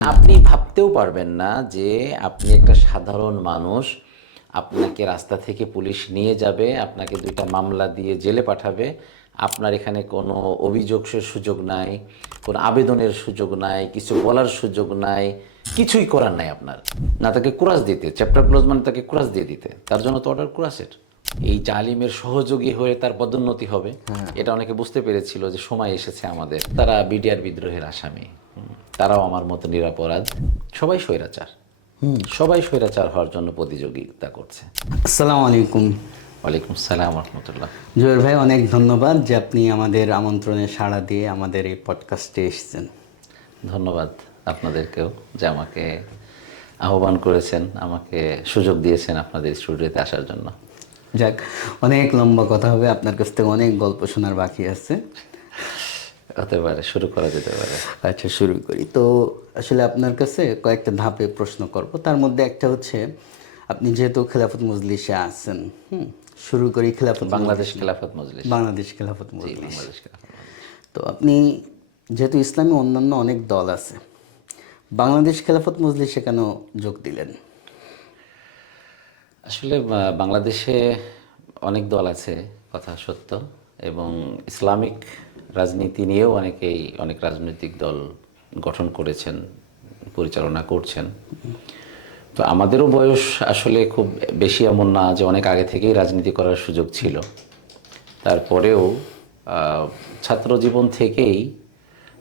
আপনি ভাবতেও পারবেন না যে আপনি একটা সাধারণ মানুষ, আপনাকে রাস্তা থেকে পুলিশ নিয়ে যাবে, আপনাকে ২টা মামলা দিয়ে জেলে পাঠাবে। আপনার এখানে কোনো অভিযোগের সুযোগ নাই, কোনো আবেদনের সুযোগ নাই, কিছু বলার সুযোগ নাই, কিছুই করার নাই আপনার। না তাকে কুরাস দিতে, চ্যাপ্টার ক্লোজ মানে তাকে কুরাস দিয়ে দিতে, তার জন্য তো অর্ডার কুরাসের। এই জালিমের সহযোগী হয়ে তার পদোন্নতি হবে, এটা অনেকে বুঝতে পেরেছিল যে সময় এসেছে আমাদের। তারা বিডিআর বিদ্রোহের আসামি, তারাও আমার মতো নিরপরাধ। সবাই স্বৈরাচার, সবাই স্বৈরাচার হওয়ার জন্য প্রতিযোগিতা করছে। আসসালামু আলাইকুম। ওয়ালাইকুম সালাম রহমতুল্লাহ। জুয়েল ভাই, অনেক ধন্যবাদ যে আপনি আমাদের আমন্ত্রণে সাড়া দিয়ে আমাদের এই পডকাস্টে এসেছেন। ধন্যবাদ আপনাদেরকেও যে আমাকে আহ্বান করেছেন, আমাকে সুযোগ দিয়েছেন আপনাদের স্টুডিওতে আসার জন্য। যাক, অনেক লম্বা কথা হবে, আপনার কাছ থেকে অনেক গল্প শোনার বাকি আছে। হতে পারে, শুরু করা যেতে পারে। আচ্ছা, শুরু করি। তো আসলে আপনার কাছে কয়েকটা ধাপে প্রশ্ন করব। তার মধ্যে একটা হচ্ছে, আপনি যেহেতু খেলাফত মজলিসে আছেন, শুরু করি খেলাফত বাংলাদেশ মজলিস। খেলাফত মজলিস। বাংলাদেশ খেলাফত জি, মজলিস। বাংলাদেশ খেলাফত মজলিস। তো আপনি যেহেতু ইসলামী অন্যান্য অনেক দল আছে, বাংলাদেশ খেলাফত মজলিসে কেন যোগ দিলেন? আসলে বাংলাদেশে অনেক দল আছে, কথা সত্য, এবং ইসলামিক রাজনীতি নিয়েও অনেকেই অনেক রাজনৈতিক দল গঠন করেছেন, পরিচালনা করছেন। তো আমাদেরও বয়স আসলে খুব বেশি এমন না যে অনেক আগে থেকেই রাজনীতি করার সুযোগ ছিল। তারপরেও ছাত্র জীবন থেকেই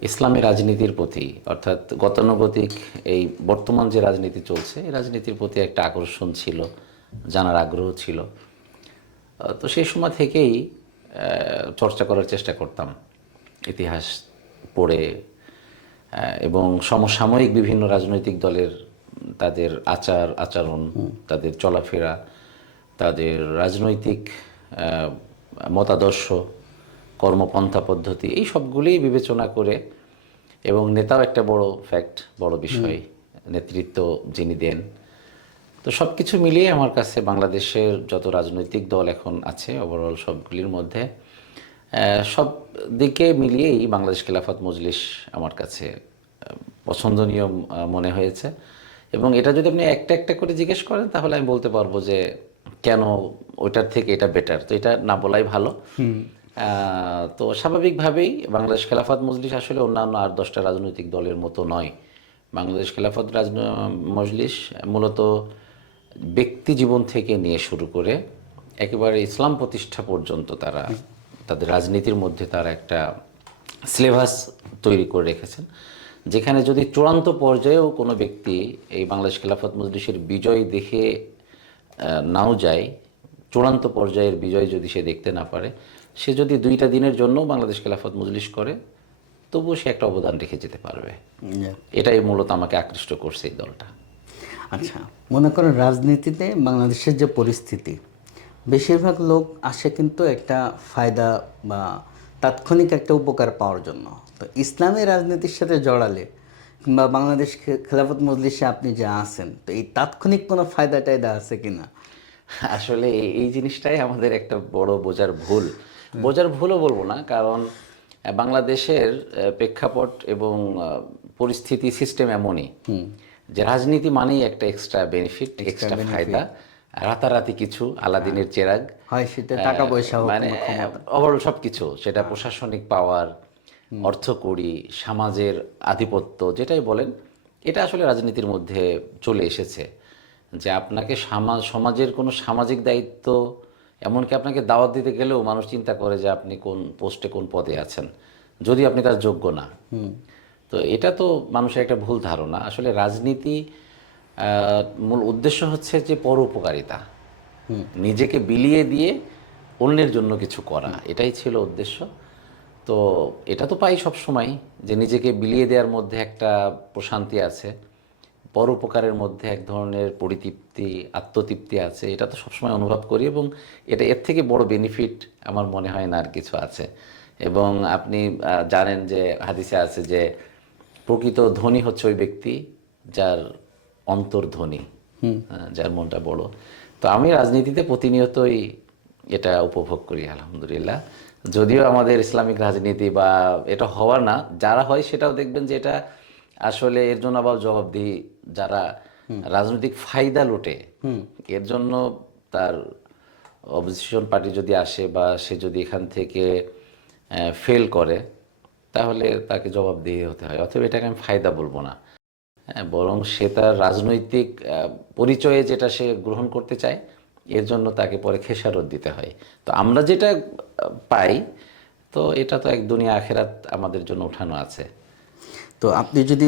ইসলামী রাজনীতির প্রতি, অর্থাৎ গতানুগতিক এই বর্তমান যে রাজনীতি চলছে এই রাজনীতির প্রতি একটা আকর্ষণ ছিল, জানার আগ্রহ ছিল। তো সেই সময় থেকেই চর্চা করার চেষ্টা করতাম, ইতিহাস পড়ে এবং সমসাময়িক বিভিন্ন রাজনৈতিক দলের তাদের আচরণ, তাদের চলাফেরা, তাদের রাজনৈতিক মতাদর্শ, কর্মপন্থা পদ্ধতি, এই সবগুলোই বিবেচনা করে, এবং নেতাও একটা বড় ফ্যাক্ট, বড় বিষয়, নেতৃত্ব যিনি দেন। তো সব কিছু মিলিয়ে আমার কাছে বাংলাদেশের যত রাজনৈতিক দল এখন আছে ওভারঅল সবগুলির মধ্যে সব দিকে মিলিয়েই বাংলাদেশ খেলাফত মজলিস আমার কাছে পছন্দনীয় মনে হয়েছে। এবং এটা যদি আপনি একটা একটা করে জিজ্ঞেস করেন তাহলে আমি বলতে পারবো যে কেন ওইটার থেকে এটা বেটার, তো এটা না বলাই ভালো। তো স্বাভাবিকভাবেই বাংলাদেশ খেলাফত মজলিস আসলে অন্যান্য ৮-১০টা রাজনৈতিক দলের মতো নয়। বাংলাদেশ খেলাফত মজলিস মূলত ব্যক্তি জীবন থেকে নিয়ে শুরু করে একেবারে ইসলাম প্রতিষ্ঠা পর্যন্ত তারা তাদের রাজনীতির মধ্যে তারা একটা সিলেবাস তৈরি করে রেখেছেন, যেখানে যদি চূড়ান্ত পর্যায়েও কোনো ব্যক্তি এই বাংলাদেশ খেলাফত মজলিসের বিজয় দেখে নাও যায়, চূড়ান্ত পর্যায়ের বিজয় যদি সে দেখতে না পারে, সে যদি 2টা দিনের জন্য বাংলাদেশ খেলাফত মজলিস করে তবুও সে একটা অবদান রেখে যেতে পারবে। এটাই মূলত আমাকে আকৃষ্ট করছে এই দলটা। আচ্ছা, মনে করেন রাজনীতিতে বাংলাদেশের যে পরিস্থিতি, বেশিরভাগ লোক আসে কিন্তু একটা ফায়দা বা তাৎক্ষণিক একটা উপকার পাওয়ার জন্য। তো ইসলামী রাজনীতির সাথে জড়ালে কিংবা বাংলাদেশ খেলাফত মজলিসে আপনি যে আছেন, তো এই তাৎক্ষণিক কোনো ফায়দা টায়দা আছে কিনা? আসলে এই জিনিসটাই আমাদের একটা বড় বোঝার ভুল, বোঝার ভুলও বলবো না, কারণ বাংলাদেশের প্রেক্ষাপট এবং পরিস্থিতি সিস্টেম এমনই যে রাজনীতি মানেই একটা এক্সট্রা বেনিফিট, এক্সট্রা ফায়দা, রাতারাতি কিছু আলাদিনের চেরাগ হয় সেটা টাকা পয়সা হোক, মানে কোনো ক্ষমতা। ওভারঅল সব কিছু, সেটা প্রশাসনিক পাওয়ার, অর্থকড়ি, সমাজের আধিপত্য, যেটাই বলেন, এটা আসলে রাজনীতির মধ্যে চলে এসেছে। যে আপনাকে সমাজের কোনো সামাজিক দায়িত্ব, এমনকি আপনাকে দাওয়াত দিতে গেলেও মানুষ চিন্তা করে যে আপনি কোন পোস্টে কোন পদে আছেন, যদি আপনি তার যোগ্য না। তো এটা তো মানুষের একটা ভুল ধারণা। আসলে রাজনীতি মূল উদ্দেশ্য হচ্ছে যে পরোপকারিতা, নিজেকে বিলিয়ে দিয়ে অন্যের জন্য কিছু করা, এটাই ছিল উদ্দেশ্য। তো এটা তো পাই সব সময়, যে নিজেকে বিলিয়ে দেওয়ার মধ্যে একটা প্রশান্তি আছে, পরোপকারের মধ্যে এক ধরনের পরিতৃপ্তি, আত্মতৃপ্তি আছে, এটা তো সবসময় অনুভব করি, এবং এটা এর থেকে বড় বেনিফিট আমার মনে হয় না আর কিছু আছে। এবং আপনি জানেন যে হাদিসে আছে যে প্রকৃত ধনী হচ্ছে ওই ব্যক্তি যার অন্তর ধনী, যার মনটা বড়। তো আমি রাজনীতিতে প্রতিনিয়তই এটা উপভোগ করি আলহামদুলিল্লাহ। যদিও আমাদের ইসলামিক রাজনীতি বা এটা হওয়ার না, যারা হয় সেটাও দেখবেন যে এটা আসলে এর জন্য আবার জবাবদিহি যারা রাজনৈতিক ফায়দা লুটে, এর জন্য তার অপোজিশন পার্টি যদি আসে বা সে যদি এখান থেকে ফেল করে, তাহলে তাকে জবাবদিহি হতে হয়। অথবা এটাকে আমি ফায়দা বলবো না, হ্যাঁ, বরং সে তার রাজনৈতিক পরিচয়ে যেটা সে গ্রহণ করতে চায়, এর জন্য তাকে পরে খেসারত দিতে হয়। তো আমরা যেটা পাই, তো এটা তো এক দুনিয়া আখেরাত আমাদের জন্য উঠানো আছে। তো আপনি যদি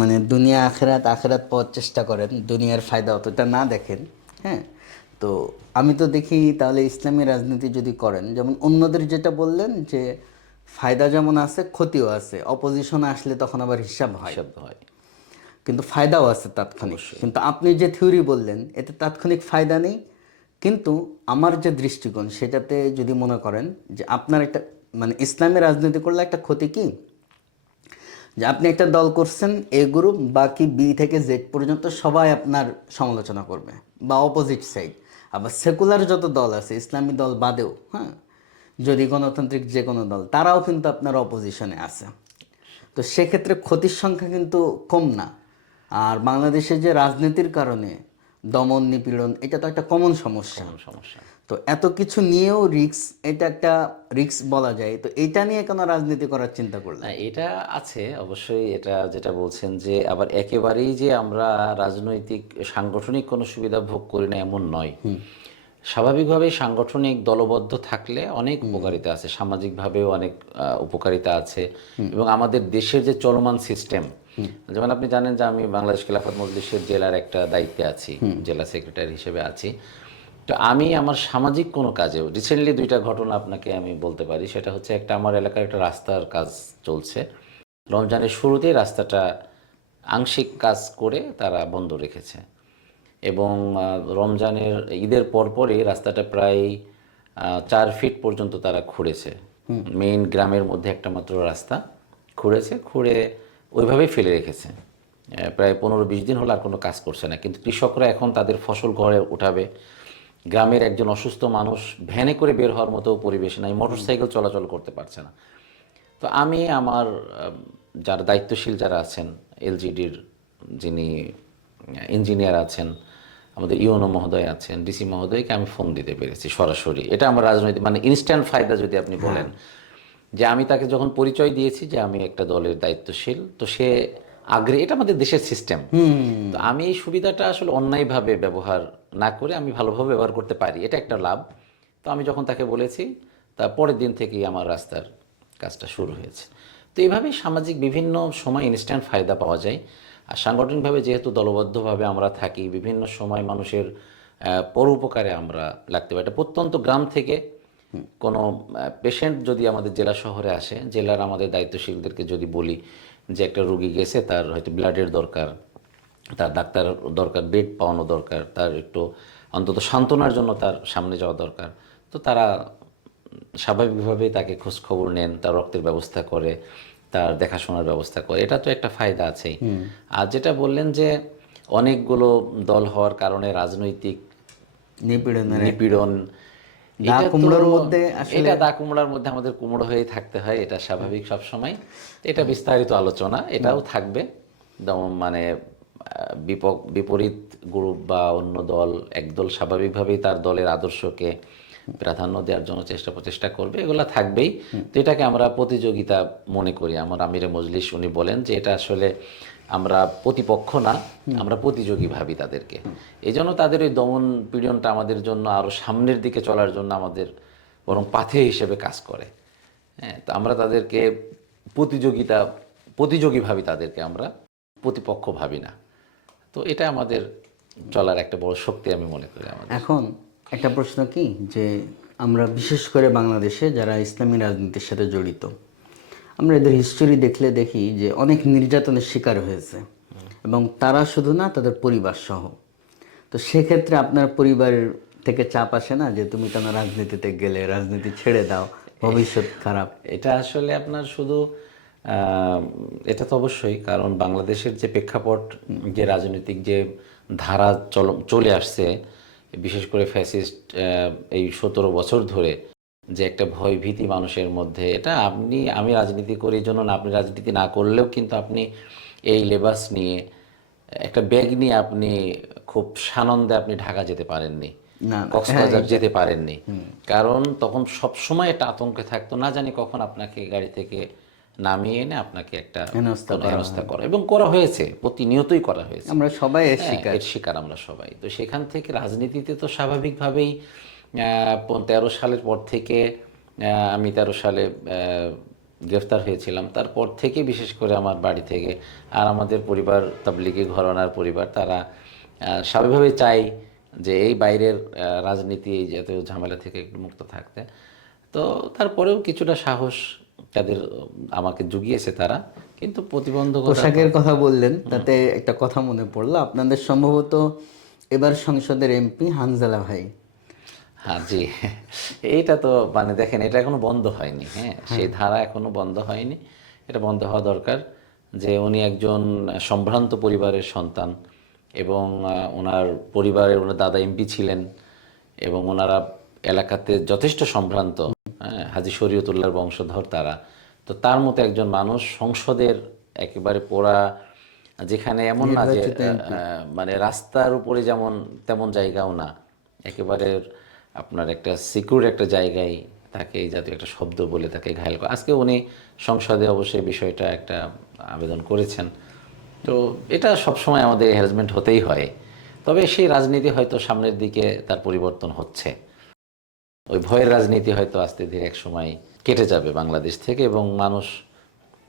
মানে দুনিয়া আখেরাত আখেরাত পাওয়ার চেষ্টা করেন, দুনিয়ার ফায়দা অতটা না দেখেন, হ্যাঁ, তো আমি তো দেখি তাহলে ইসলামী রাজনীতি যদি করেন, যেমন অন্যদের যেটা বললেন যে ফায়দা যেমন আছে ক্ষতিও আছে, অপোজিশন আসলে তখন আবার হিসাব হয়, হিসাব হয়। কিন্তু ফায়দাও আছে তাৎক্ষণিক। কিন্তু আপনি যে থিওরি বললেন এতে তাৎক্ষণিক ফায়দা নেই, কিন্তু আমার যে দৃষ্টিকোণ সেটাতে যদি মনে করেন যে আপনার একটা মানে ইসলামী রাজনীতি করলে একটা ক্ষতি কি, যে আপনি একটা দল করছেন, এ গ্রুপ বাকি বি থেকে জেড পর্যন্ত সবাই আপনার সমালোচনা করবে বা অপোজিট সাইড। আবার সেকুলার যত দল আছে ইসলামী দল বাদেও, হ্যাঁ, যদি গণতান্ত্রিক যে কোনো দল, তারাও কিন্তু আপনার অপোজিশনে আছে। তো সেক্ষেত্রে ক্ষতির সংখ্যা কিন্তু কম না। আর বাংলাদেশে যে রাজনীতির কারণে দমন নিপীড়ন, এটা তো একটা কমন সমস্যা। সমস্যা। তো এত কিছু নিয়েও রিস্ক, এটা একটা রিস্ক বলা যায়। তো এটা নিয়ে কেন রাজনীতি করার চিন্তা করলেন? না, এটা আছে অবশ্যই। এটা যেটা বলছেন যে আবার একেবারেই যে আমরা রাজনৈতিক সাংগঠনিক কোনো সুবিধা ভোগ করি না এমন নয়। স্বাভাবিকভাবেই সাংগঠনিক দলবদ্ধ থাকলে অনেক উপকারিতা আছে, সামাজিকভাবেও অনেক উপকারিতা আছে। এবং আমাদের দেশের যে চলমান সিস্টেম, যেমন আপনি জানেন যে আমি বাংলাদেশ খেলাফত মজলিসের জেলার একটা দায়িত্বে আছি, জেলা সেক্রেটারি হিসেবে আছি। তো আমি আমার সামাজিক কোনো কাজেও রিসেন্টলি দুইটা ঘটনা আপনাকে আমি বলতে পারি। সেটা হচ্ছে, একটা আমার এলাকার একটা রাস্তার কাজ চলছে, রমজানের শুরুতেই রাস্তাটা আংশিক কাজ করে তারা বন্ধ রেখেছে, এবং রমজানের ঈদের পরপরই রাস্তাটা প্রায় 4 ফিট পর্যন্ত তারা খুঁড়েছে। মেইন গ্রামের মধ্যে একটা মাত্র রাস্তা খুঁড়েছে, খুঁড়ে ওইভাবেই ফেলে রেখেছে। প্রায় 15-20 দিন হলো আর কোনো কাজ করছে না। কিন্তু কৃষকরা এখন তাদের ফসল ঘরে উঠাবে, গ্রামের একজন অসুস্থ মানুষ ভ্যানে করে বের হওয়ার মতো পরিবেশ নাই, মোটরসাইকেল চলাচল করতে পারছে না। তো আমি আমার যারা দায়িত্বশীল যারা আছেন, এলজিডির যিনি ইঞ্জিনিয়ার আছেন, আমাদের ইউনো মহোদয় আছেন, ডিসি মহোদয়কে আমি ফোন দিতে পেরেছি সরাসরি। এটা আমার রাজনৈতিক মানে ইনস্ট্যান্ট ফায়দা যদি আপনি বলেন, যে আমি তাকে যখন পরিচয় দিয়েছি যে আমি একটা দলের দায়িত্বশীল, তো সে আগ্রহী। এটা আমাদের দেশের সিস্টেম। তো আমি এই সুবিধাটা আসলে অন্যায়ভাবে ব্যবহার না করে আমি ভালোভাবে ব্যবহার করতে পারি, এটা একটা লাভ। তো আমি যখন তাকে বলেছি, তার পরের দিন থেকেই আমার রাস্তার কাজটা শুরু হয়েছে। তো এইভাবেই সামাজিক বিভিন্ন সময় ইনস্ট্যান্ট ফায়দা পাওয়া যায়। আর সাংগঠনিকভাবে যেহেতু দলবদ্ধভাবে আমরা থাকি, বিভিন্ন সময় মানুষের পরোপকারে আমরা লাগতে পারি। এটা প্রত্যন্ত গ্রাম থেকে কোনো পেশেন্ট যদি আমাদের জেলা শহরে আসে, জেলার আমাদের দায়িত্বশীলদেরকে যদি বলি যে একটা রুগী গেছে, তার হয়তো ব্লাডের দরকার, তার ডাক্তার দরকার, বেড পাওয়ানো দরকার, তার একটু অন্তত সান্ত্বনার জন্য তার সামনে যাওয়া দরকার, তো তারা স্বাভাবিকভাবেই তাকে খোঁজ খবর নেন, তার রক্তের ব্যবস্থা করে, তার দেখাশোনার ব্যবস্থা করে। এটা তো একটা ফায়দা আছেই। আর যেটা বললেন যে অনেকগুলো দল হওয়ার কারণে রাজনৈতিক নিপীড়ন, দা এটা তো কুমড়োর মধ্যে আসলে এটা দা কুমড়ার মধ্যে আমাদের কুমড়ো হয়ে থাকতে হয়, এটা স্বাভাবিক সব সময়। এটা বিস্তারিত আলোচনা, এটাও থাকবে। যেমন মানে বিপরীত গ্রুপ বা অন্য দল, একদল স্বাভাবিকভাবেই তার দলের আদর্শকে প্রাধান্য দেওয়ার জন্য প্রচেষ্টা করবে, এগুলো থাকবেই। তো এটাকে আমরা প্রতিযোগিতা মনে করি। আমার আমিরে মজলিস উনি বলেন যে এটা আসলে আমরা প্রতিপক্ষ না, আমরা প্রতিযোগী ভাবি তাদেরকে। এই জন্য তাদের ওই দমন পীড়নটা আমাদের জন্য আরও সামনের দিকে চলার জন্য আমাদের বরং পাথে হিসেবে কাজ করে। হ্যাঁ, তো আমরা তাদেরকে প্রতিযোগী ভাবি, তাদেরকে আমরা প্রতিপক্ষ ভাবি না। তো এটা আমাদের চলার একটা বড় শক্তি আমি মনে করি আমাদের। এখন একটা প্রশ্ন কি, যে আমরা বিশেষ করে বাংলাদেশে যারা ইসলামী রাজনীতির সাথে জড়িত, আমরা এদের হিস্টোরি দেখলে দেখি যে অনেক নির্যাতনের শিকার হয়েছে, এবং তারা শুধু না, তাদের পরিবার সহ। তো সেক্ষেত্রে আপনার পরিবারের থেকে চাপ আসে না যে তুমি কেন রাজনীতিতে গেলে, রাজনীতি ছেড়ে দাও, ভবিষ্যৎ খারাপ? এটা আসলে আপনার শুধু এটা তো অবশ্যই, কারণ বাংলাদেশের যে প্রেক্ষাপট, যে রাজনৈতিক যে ধারা চলে আসছে, বিশেষ করে ফ্যাসিস্ট এই 17 বছর ধরে যে একটা ভয় ভীতি মানুষের মধ্যে, এটা আমি রাজনীতি করি এই জন্য না, আপনি রাজনীতি না করলেও কিন্তু আপনি এই লেবাস নিয়ে একটা ব্যাগ নিয়ে আপনি খুব সানন্দে আপনি ঢাকা যেতে পারেননি, না, না, কক্সবাজার যেতে পারেননি। কারণ তখন সব সময় একটা আতঙ্কে থাকতো, না জানি কখন আপনাকে গাড়ি থেকে নামিয়ে এনে আপনাকে একটা হেনস্থা কোনো করা হেনস্থা করা, এবং করা হয়েছে, প্রতিনিয়তই করা হয়েছে। আমরা সবাই এর হ্যাঁ, শিকার। এর শিকার আমরা সবাই। তো সেখান থেকে রাজনীতিতে তো স্বাভাবিকভাবেই 13 সালের পর থেকে, আমি 13 সালে গ্রেফতার হয়েছিলাম, তারপর থেকে বিশেষ করে আমার বাড়ি থেকে আর আমাদের পরিবার, তাবলিগি ঘরানার পরিবার, তারা স্বাভাবিকভাবেই চাই যে এই বাইরের রাজনীতি, এই জাতীয় ঝামেলা থেকে একটু মুক্ত থাকতে। তো তারপরেও কিছুটা সাহস তাদের আমাকে জুগিয়েছে তারা, কিন্তু প্রতিবন্ধকতা। পোশাকের কথা বললেন, তাতে একটা কথা মনে পড়লো, আপনাদের সম্ভবত এবার সংসদের এমপি হানজালা ভাই। হ্যাঁ, জি। এইটা তো মানে দেখেন, এটা এখনো বন্ধ হয়নি। হ্যাঁ, সেই ধারা এখনো বন্ধ হয়নি, এটা বন্ধ হওয়া দরকার। যে উনি একজন সম্ভ্রান্ত পরিবারের সন্তান, এবং ওনার পরিবারের, ওনার দাদা এমপি ছিলেন, এবং ওনারা এলাকাতে যথেষ্ট সম্ভ্রান্ত। হ্যাঁ, হাজী শরীয়তুল্লাহর বংশধর তারা। তো তার মতো একজন মানুষ সংসদের একেবারে পোড়া, যেখানে এমন না যে নির্বাচিত এমপি। মানে রাস্তার উপরে যেমন তেমন জায়গাও না, একেবারে আপনার একটা সিকিউর একটা জায়গায় তাকে এই জাতীয় একটা শব্দ বলে তাকে ঘায়েল করে। আজকে উনি সংসদে অবশ্যই বিষয়টা একটা আবেদন করেছেন। তো এটা সবসময় আমাদের হ্যারাসমেন্ট হতেই হয়, তবে সেই রাজনীতি হয়তো সামনের দিকে তার পরিবর্তন হচ্ছে। ওই ভয়ের রাজনীতি হয়তো আস্তে ধীরে এক সময় কেটে যাবে বাংলাদেশ থেকে, এবং মানুষ,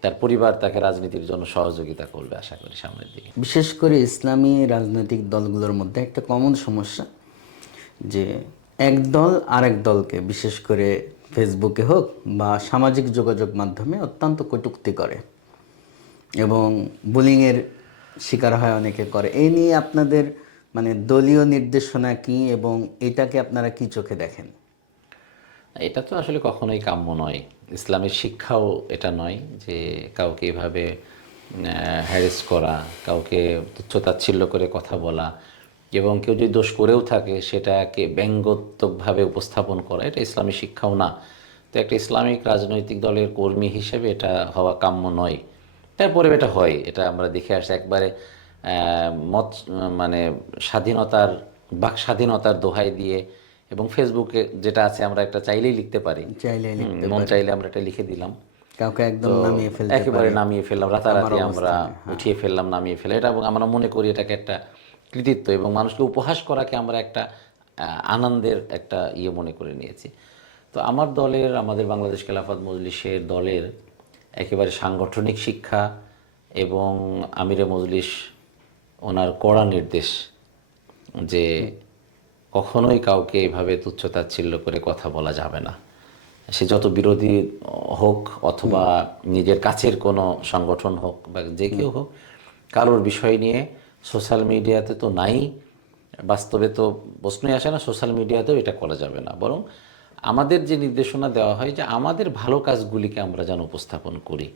তার পরিবার তাকে রাজনীতির জন্য সহযোগিতা করবে আশা করি সামনের দিকে। বিশেষ করে ইসলামী রাজনৈতিক দলগুলোর মধ্যে একটা কমন সমস্যা, যে এক দল আরেক দলকে বিশেষ করে ফেসবুকে হোক বা সামাজিক যোগাযোগ মাধ্যমে অত্যন্ত কটূক্তি করে এবং বুলিংয়ের শিকার হয়, অনেকে করে। এই নিয়ে আপনাদের মানে দলীয় নির্দেশনা কি এবং এটাকে আপনারা কি চোখে দেখেন? এটা তো আসলে কখনোই কাম্য নয়, ইসলামের শিক্ষাও এটা নয় যে কাউকে এভাবে হ্যারেস করা, কাউকে তুচ্ছতাচ্ছিল্য করে কথা বলা, এবং কেউ যদি দোষ করেও থাকে সেটাকে ব্যঙ্গাত্মকভাবে উপস্থাপন করা, এটা ইসলামী শিক্ষাও না। তো একটা ইসলামিক রাজনৈতিক দলের কর্মী হিসেবে এটা হওয়া কাম্য নয়। তারপরে এটা হয়, এটা আমরা দেখে আসছি একবারে মত মানে স্বাধীনতার, বাক স্বাধীনতার দোহাই দিয়ে, এবং ফেসবুকে যেটা আছে আমরা একটা চাইলেই লিখতে পারি, চাইলে লিখতে মন পারে, চাইলে আমরা এটা লিখে দিলাম, কাউকে একদম তো নামিয়ে ফেলতে একেবারে পারে নামিয়ে ফেললাম, আমার রাতারাতি আমরা অবস্থানে। হ্যাঁ, উঠিয়ে ফেললাম, নামিয়ে ফেললাম, এটা এবং আমরা মনে করি এটাকে একটা কৃতিত্ব, এবং মানুষকে উপহাস করাকে আমরা একটা আনন্দের একটা ইয়ে মনে করে নিয়েছি। তো আমার দলের, আমাদের বাংলাদেশ খেলাফত মজলিসের দলের একেবারে সাংগঠনিক শিক্ষা, এবং আমিরে মজলিস ওনার কড়া নির্দেশ যে কখনোই কাউকে এভাবে তুচ্ছতাচ্ছিল্য করে কথা বলা যাবে না, সে যত বিরোধী হোক অথবা নিজের কাছের কোনো সংগঠন হোক বা যে কেউ হোক, কারোর বিষয় নিয়ে সোশ্যাল মিডিয়াতে তো নাই, বাস্তবে তো প্রশ্নই আসে না, সোশ্যাল মিডিয়াতেও এটা করা যাবে না। বরং আমাদের যে নির্দেশনা দেওয়া হয় যে আমাদের ভালো কাজগুলিকে আমরা যেন উপস্থাপন করি,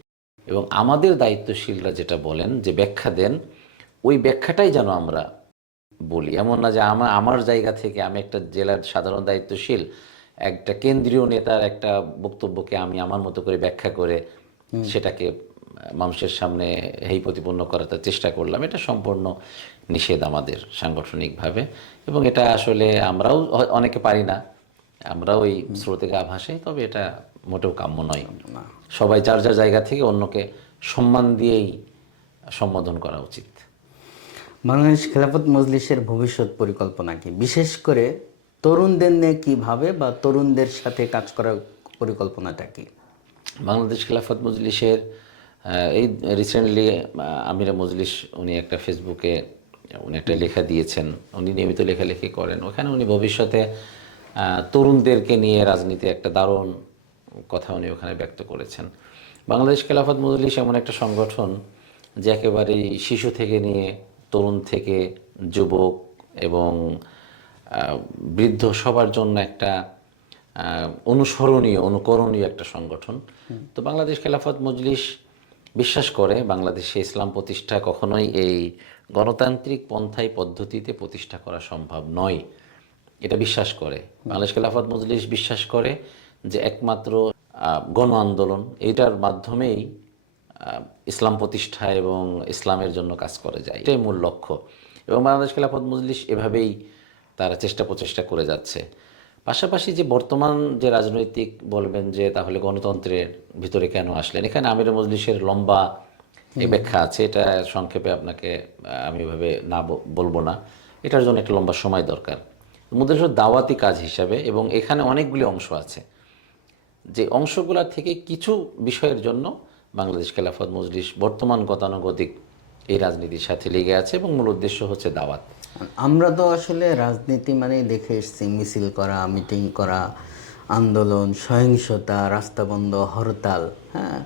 এবং আমাদের দায়িত্বশীলরা যেটা বলেন, যে ব্যাখ্যা দেন, ওই ব্যাখ্যাটাই যেন আমরা বলি। এমন না যে আমার জায়গা থেকে, আমি একটা জেলার সাধারণ দায়িত্বশীল, একটা কেন্দ্রীয় নেতার একটা বক্তব্যকে আমি আমার মতো করে ব্যাখ্যা করে সেটাকে মানুষের সামনে হেয় প্রতিপন্ন করার চেষ্টা করলাম। এটা সম্পূর্ণ নিষেধ আমাদের সাংগঠনিকভাবে, এবং এটা আসলে আমরাও অনেকে পারি না, আমরা ওই স্রোতে গা ভাসাই, তবে এটা মোটেও কাম্য নয়। সবাই যার যার জায়গা থেকে অন্যকে সম্মান দিয়েই সম্বোধন করা উচিত। বাংলাদেশ খেলাফত মজলিসের ভবিষ্যৎ পরিকল্পনা কি, বিশেষ করে তরুণদের নিয়ে কিভাবে বা তরুণদের সাথে কাজ করার পরিকল্পনাটা কি? বাংলাদেশ খেলাফত মজলিসের এই রিসেন্টলি আমিরা মজলিস উনি একটা ফেসবুকে উনি একটা লেখা দিয়েছেন, উনি নিয়মিত লেখালেখি করেন, ওখানে উনি ভবিষ্যতে তরুণদেরকে নিয়ে রাজনীতি একটা দারুণ কথা উনি ওখানে ব্যক্ত করেছেন। বাংলাদেশ খেলাফত মজলিস এমন একটা সংগঠন যে একেবারেই শিশু থেকে নিয়ে তরুণ থেকে যুবক এবং বৃদ্ধ সবার জন্য একটা অনুসরণীয়, অনুকরণীয় একটা সংগঠন। তো বাংলাদেশ খেলাফত মজলিস বিশ্বাস করে বাংলাদেশে ইসলাম প্রতিষ্ঠা কখনোই এই গণতান্ত্রিক পন্থায় পদ্ধতিতে প্রতিষ্ঠা করা সম্ভব নয়, এটা বিশ্বাস করে। বাংলাদেশ খেলাফত মজলিস বিশ্বাস করে যে একমাত্র গণ আন্দোলন, এইটার মাধ্যমেই ইসলাম প্রতিষ্ঠা এবং ইসলামের জন্য কাজ করে যায়, এটাই মূল লক্ষ্য। এবং বাংলাদেশ খেলাফত মজলিস এভাবেই তারা চেষ্টা প্রচেষ্টা করে যাচ্ছে। পাশাপাশি যে বর্তমান যে রাজনৈতিক বলবেন যে তাহলে গণতন্ত্রের ভিতরে কেন আসলেন, এখানে আমির মজলিসের লম্বা এই ব্যাখ্যা আছে, এটা সংক্ষেপে আপনাকে আমি এভাবে না বলবো না, এটার জন্য একটা লম্বা সময় দরকার। মূলত দাওয়াতি কাজ হিসাবে, এবং এখানে অনেকগুলি অংশ আছে, যে অংশগুলা থেকে কিছু বিষয়ের জন্য বাংলাদেশ খেলাফত মজলিস বর্তমান গতানুগতিক এই রাজনীতির সাথে লেগে আছে, এবং মূল উদ্দেশ্য হচ্ছে দাওয়াত। আমরা তো আসলে রাজনীতি মানেই দেখে এসেছি মিছিল করা, মিটিং করা, আন্দোলন, সহিংসতা, রাস্তা বন্ধ, হরতাল, হ্যাঁ,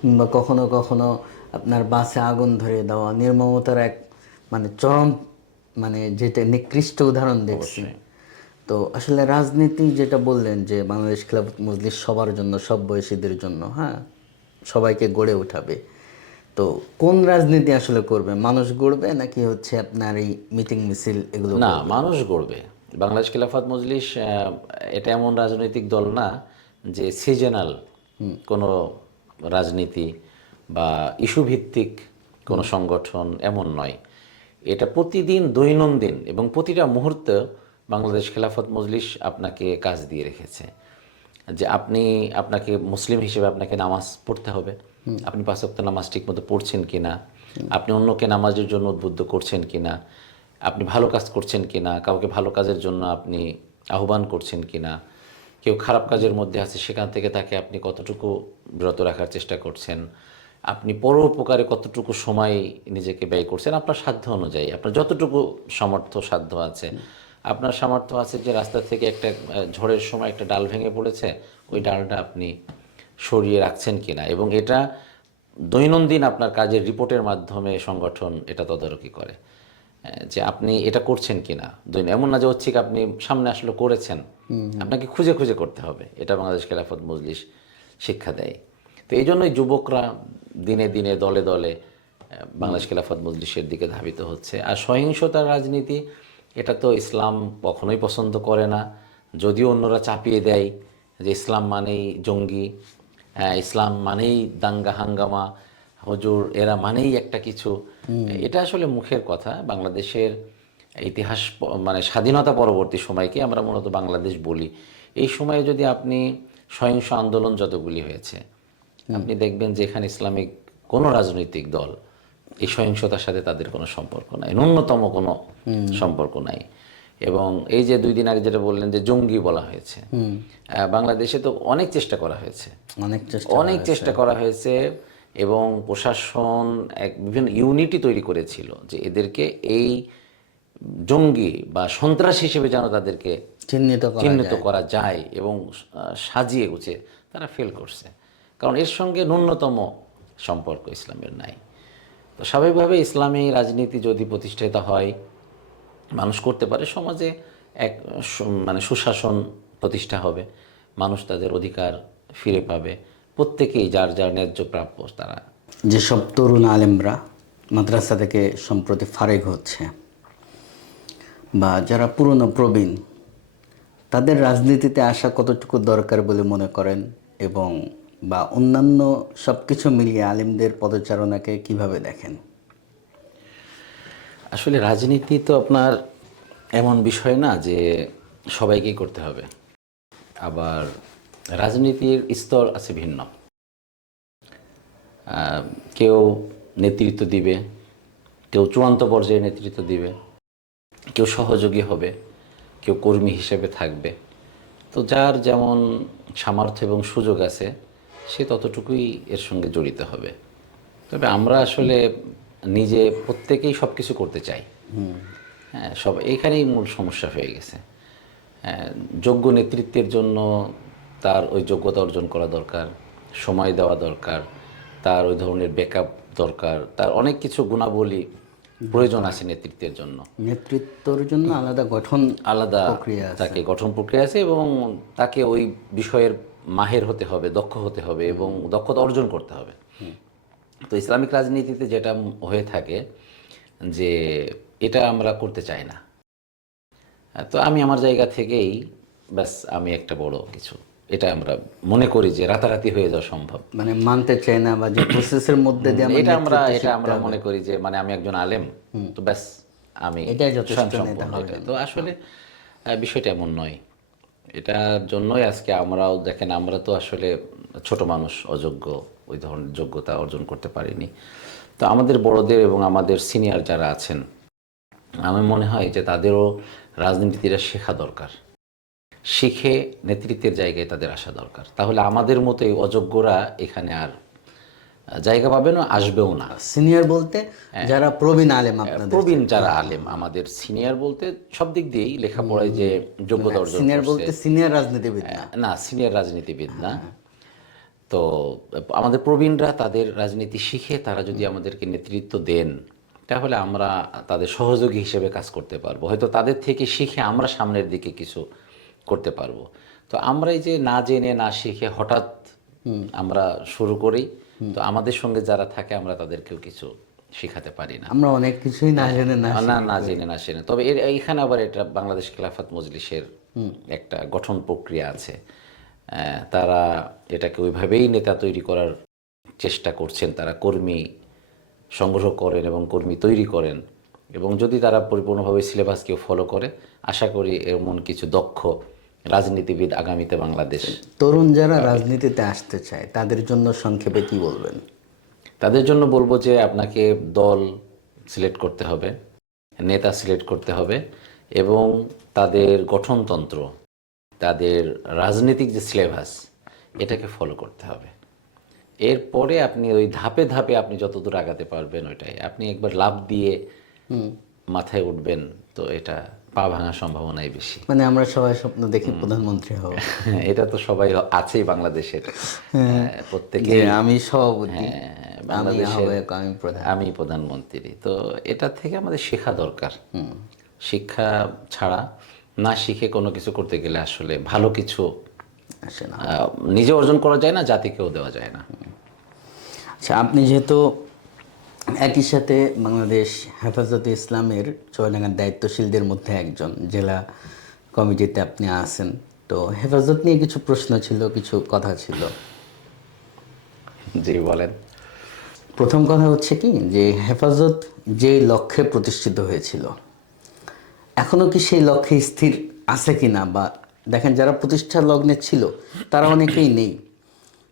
কিংবা কখনো কখনো আপনার বাসে আগুন ধরিয়ে দেওয়া, নির্মমতার এক মানে চরম মানে যেটা নিকৃষ্ট উদাহরণ দেখছি। তো আসলে রাজনীতি যেটা বললেন যে বাংলাদেশ খেলাফত মজলিস সবার জন্য, সব বয়সীদের জন্য, হ্যাঁ, সবাইকে গড়ে উঠাবে। তো কোন রাজনীতি আসলে করবে? মানুষ গড়বে নাকি হচ্ছে আপনার এই মিটিং মিছিল এগুলো? না, মানুষ গড়বে। বাংলাদেশ খেলাফত মজলিস এটা এমন রাজনৈতিক দল না যে সিজনাল কোনো রাজনীতি বা ইস্যু ভিত্তিক কোনো সংগঠন, এমন নয়। এটা প্রতিদিন দৈনন্দিন এবং প্রতিটা মুহূর্তে বাংলাদেশ খেলাফত মজলিস আপনাকে কাজ দিয়ে রেখেছে, যে আপনাকে মুসলিম হিসেবে আপনাকে নামাজ পড়তে হবে, আপনি পাঁচ ওয়াক্ত নামাজ ঠিকমতো পড়ছেন কিনা, আপনি অন্যকে নামাজের জন্য উদ্বুদ্ধ করছেন কিনা, আপনি ভালো কাজ করছেন কিনা, কাউকে ভালো কাজের জন্য আপনি আহ্বান করছেন কিনা, কেউ খারাপ কাজের মধ্যে আছে সেখান থেকে তাকে আপনি কতটুকু বিরত রাখার চেষ্টা করছেন, আপনি পরোপকারে কতটুকু সময় নিজেকে ব্যয় করছেন আপনার সাধ্য অনুযায়ী, আপনার যতটুকু সামর্থ্য সাধ্য আছে। আপনার সামর্থ্য আছে যে রাস্তা থেকে একটা ঝড়ের সময় একটা ডাল ভেঙে পড়েছে, ওই ডালটা আপনি সরিয়ে রাখছেন কিনা, এবং এটা দৈনন্দিন আপনার কাজের রিপোর্টের মাধ্যমে সংগঠন এটা তদারকি করে যে আপনি এটা করছেন কিনা। এমন না যে হচ্ছে কি আপনি সামনে আসলে করেছেন, আপনাকে খুঁজে খুঁজে করতে হবে, এটা বাংলাদেশ খেলাফত মজলিস শিক্ষা দেয়। তো এই জন্যই যুবকরা দিনে দিনে দলে দলে বাংলাদেশ খেলাফত মজলিসের দিকে ধাবিত হচ্ছে। আর সহিংসতার রাজনীতি, এটা তো ইসলাম কখনোই পছন্দ করে না, যদিও অন্যরা চাপিয়ে দেয় যে ইসলাম মানেই জঙ্গি, ইসলাম মানেই দাঙ্গা হাঙ্গামা, হুজুর এরা মানেই একটা কিছু। এটা আসলে মুখের কথা। বাংলাদেশের ইতিহাস মানে স্বাধীনতা পরবর্তী সময়কে আমরা মূলত বাংলাদেশ বলি। এই সময়ে যদি আপনি সহিংস আন্দোলন যতগুলি হয়েছে, আপনি দেখবেন যে এখানে ইসলামিক কোনো রাজনৈতিক দল এই সহিংসতার সাথে তাদের কোনো সম্পর্ক নাই, ন্যূনতম কোনো সম্পর্ক নাই। এবং এই যে 2 দিন আগে যেটা বললেন যে জঙ্গি বলা হয়েছে, বাংলাদেশে তো অনেক চেষ্টা করা হয়েছে, অনেক চেষ্টা করা হয়েছে, এবং প্রশাসন বিভিন্ন ইউনিটই তৈরি করেছিল যে এদেরকে এই জঙ্গি বা সন্ত্রাস হিসেবে যেন তাদেরকে চিহ্নিত করা যায়, এবং সাজিয়ে গুছিয়ে তারা ফেল করছে, কারণ এর সঙ্গে ন্যূনতম সম্পর্ক ইসলামের নাই। তো স্বাভাবিকভাবে ইসলামী রাজনীতি যদি প্রতিষ্ঠিত হয়, মানুষ করতে পারে, সমাজে এক মানে সুশাসন প্রতিষ্ঠা হবে, মানুষ তাদের অধিকার ফিরে পাবে, প্রত্যেকেই যার যার ন্যায্য প্রাপ্য তারা। যেসব তরুণ আলেমরা মাদ্রাসা থেকে সম্প্রতি ফারেক হচ্ছে বা যারা পুরনো প্রবীণ, তাদের রাজনীতিতে আসা কতটুকু দরকার বলে মনে করেন, এবং বা অন্যান্য সব কিছু মিলিয়ে আলেমদের পদচারণাকে কিভাবে দেখেন? আসলে রাজনীতি তো আপনার এমন বিষয় না যে সবাইকেই করতে হবে, আবার রাজনীতির স্তর আছে ভিন্ন। কেউ নেতৃত্ব দিবে, কেউ চূড়ান্ত পর্যায়ে নেতৃত্ব দিবে, কেউ সহযোগী হবে, কেউ কর্মী হিসেবে থাকবে। তো যার যেমন সামর্থ্য এবং সুযোগ আছে সে ততটুকুই এর সঙ্গে জড়িত হবে। তবে আমরা আসলে নিজে প্রত্যেকেই সব কিছু করতে চাই, হ্যাঁ, সব এইখানেই মূল সমস্যা হয়ে গেছে। যোগ্য নেতৃত্বের জন্য তার ওই যোগ্যতা অর্জন করা দরকার, সময় দেওয়া দরকার, তার ওই ধরনের ব্যাকআপ দরকার, তার অনেক কিছু গুণাবলী প্রয়োজন আছে নেতৃত্বের জন্য। নেতৃত্বের জন্য আলাদা প্রক্রিয়া আছে, তাকে গঠন প্রক্রিয়া আছে, এবং তাকে ওই বিষয়ের মাহের হতে হবে, দক্ষ হতে হবে, এবং দক্ষতা অর্জন করতে হবে। তো ইসলামিক রাজনীতিতে যেটা হয়ে থাকে যে এটা আমরা করতে চাই না। তো আমি আমার জায়গা থেকেই ব্যাস আমি একটা বড় কিছু এটা আমরা মনে করি যে রাতারাতি হয়ে যাওয়া সম্ভব। মানে মানতে চায় না, বা যে প্রসেসের মধ্যে দিয়ে আমার এটা আমরা মনে করি যে মানে আমি একজন আলেম, তো ব্যাস আমি এটাই যথেষ্ট নেতা স্বয়ংসম্পূর্ণ, হবেন। এটা তো আসলে বিষয়টা এমন নয়। এটার জন্যই আজকে আমরাও দেখেন, আমরা তো আসলে ছোট মানুষ, অযোগ্য, ওই ধরনের যোগ্যতা অর্জন করতে পারিনি। তো আমাদের বড়দের এবং আমাদের সিনিয়র যারা আছেন, আমার মনে হয় যে তাদেরও রাজনীতিটা শেখা দরকার, শিখে নেতৃত্বের জায়গায় তাদের আসা দরকার। তাহলে আমাদের মতো এই অযোগ্যরা এখানে আর জায়গা পাবে না, আসবেও না। সিনিয়র বলতে যারা প্রবীণ আলেম আপনাদের? প্রবীণ যারা আলেম, আমাদের সিনিয়র বলতে সব দিক দিয়েই লেখাপড়ায় যে যোগ্যতা অর্জন সিনিয়র করছে, বলতে সিনিয়র রাজনীতিবিদ না? না সিনিয়র রাজনীতিবিদ না। তো আমাদের প্রবীণরা তাদের রাজনীতি শিখে তারা যদি আমাদেরকে নেতৃত্ব দেন, তাহলে আমরা তাদের সহযোগী হিসেবে কাজ করতে পারবো, হয়তো তাদের থেকে শিখে আমরা সামনের দিকে কিছু করতে পারবো। তো আমরা এই যে না জেনে না শিখে হঠাৎ আমরা শুরু করি, তো আমাদের সঙ্গে যারা থাকে আমরা তাদেরকেও কিছু শেখাতে পারি না। আমরা অনেক কিছুই না জেনে না না জেনে না জেনে। তবে এইখানে আবার এটা বাংলাদেশ খেলাফত মজলিসের একটা গঠন প্রক্রিয়া আছে। তারা এটাকে ওইভাবেই নেতা তৈরি করার চেষ্টা করছেন। তারা কর্মী সংগ্রহ করেন এবং কর্মী তৈরি করেন, এবং যদি তারা পরিপূর্ণভাবে সিলেবাসকেও ফলো করে, আশা করি এমন কিছু দক্ষ রাজনীতিবিদ আগামীতে বাংলাদেশ। তরুণ যারা রাজনীতিতে আসতে চায় তাদের জন্য সংক্ষেপে কি বলবেন? তাদের জন্য বলবো যে আপনাকে দল সিলেক্ট করতে হবে, নেতা সিলেক্ট করতে হবে, এবং তাদের গঠনতন্ত্র, তাদের রাজনৈতিক যে সিলেবাস, এটাকে ফলো করতে হবে। এরপরে আপনি ওই ধাপে ধাপে আপনি যতদূর আগাতে পারবেন, ওইটাই আপনি একবার লাফ দিয়ে মাথায় উঠবেন, তো এটা পা ভাঙার সম্ভাবনাই বেশি। মানে আমরা সবাই স্বপ্ন দেখি প্রধানমন্ত্রী হব। এটা তো সবাই আছেই বাংলাদেশের প্রত্যেকে, যে আমি সভাপতি, আমি বাংলাদেশের আহ্বায়ক, আমি প্রধান। আমি প্রধানমন্ত্রী। তো এটা থেকে আমাদের শেখা দরকার। শিক্ষা ছাড়া, না শিখে কোনো কিছু করতে গেলে আসলে ভালো কিছু আসে না। নিজে অর্জন করা যায় না, জাতিকেও দেওয়া যায় না। আচ্ছা, আপনি যেহেতু একই সাথে বাংলাদেশ হেফাজতে ইসলামের চুয়াডাঙ্গার দায়িত্বশীলদের মধ্যে একজন, জেলা কমিটিতে আপনি আছেন, তো হেফাজত নিয়ে কিছু প্রশ্ন ছিল, কিছু কথা ছিল। জি বলেন। প্রথম কথা হচ্ছে কি, যে হেফাজত যেই লক্ষ্যে প্রতিষ্ঠিত হয়েছিল, এখনও কি সেই লক্ষ্যে স্থির আছে কি না? বা দেখেন, যারা প্রতিষ্ঠার লগ্নে ছিল তারা অনেকেই নেই।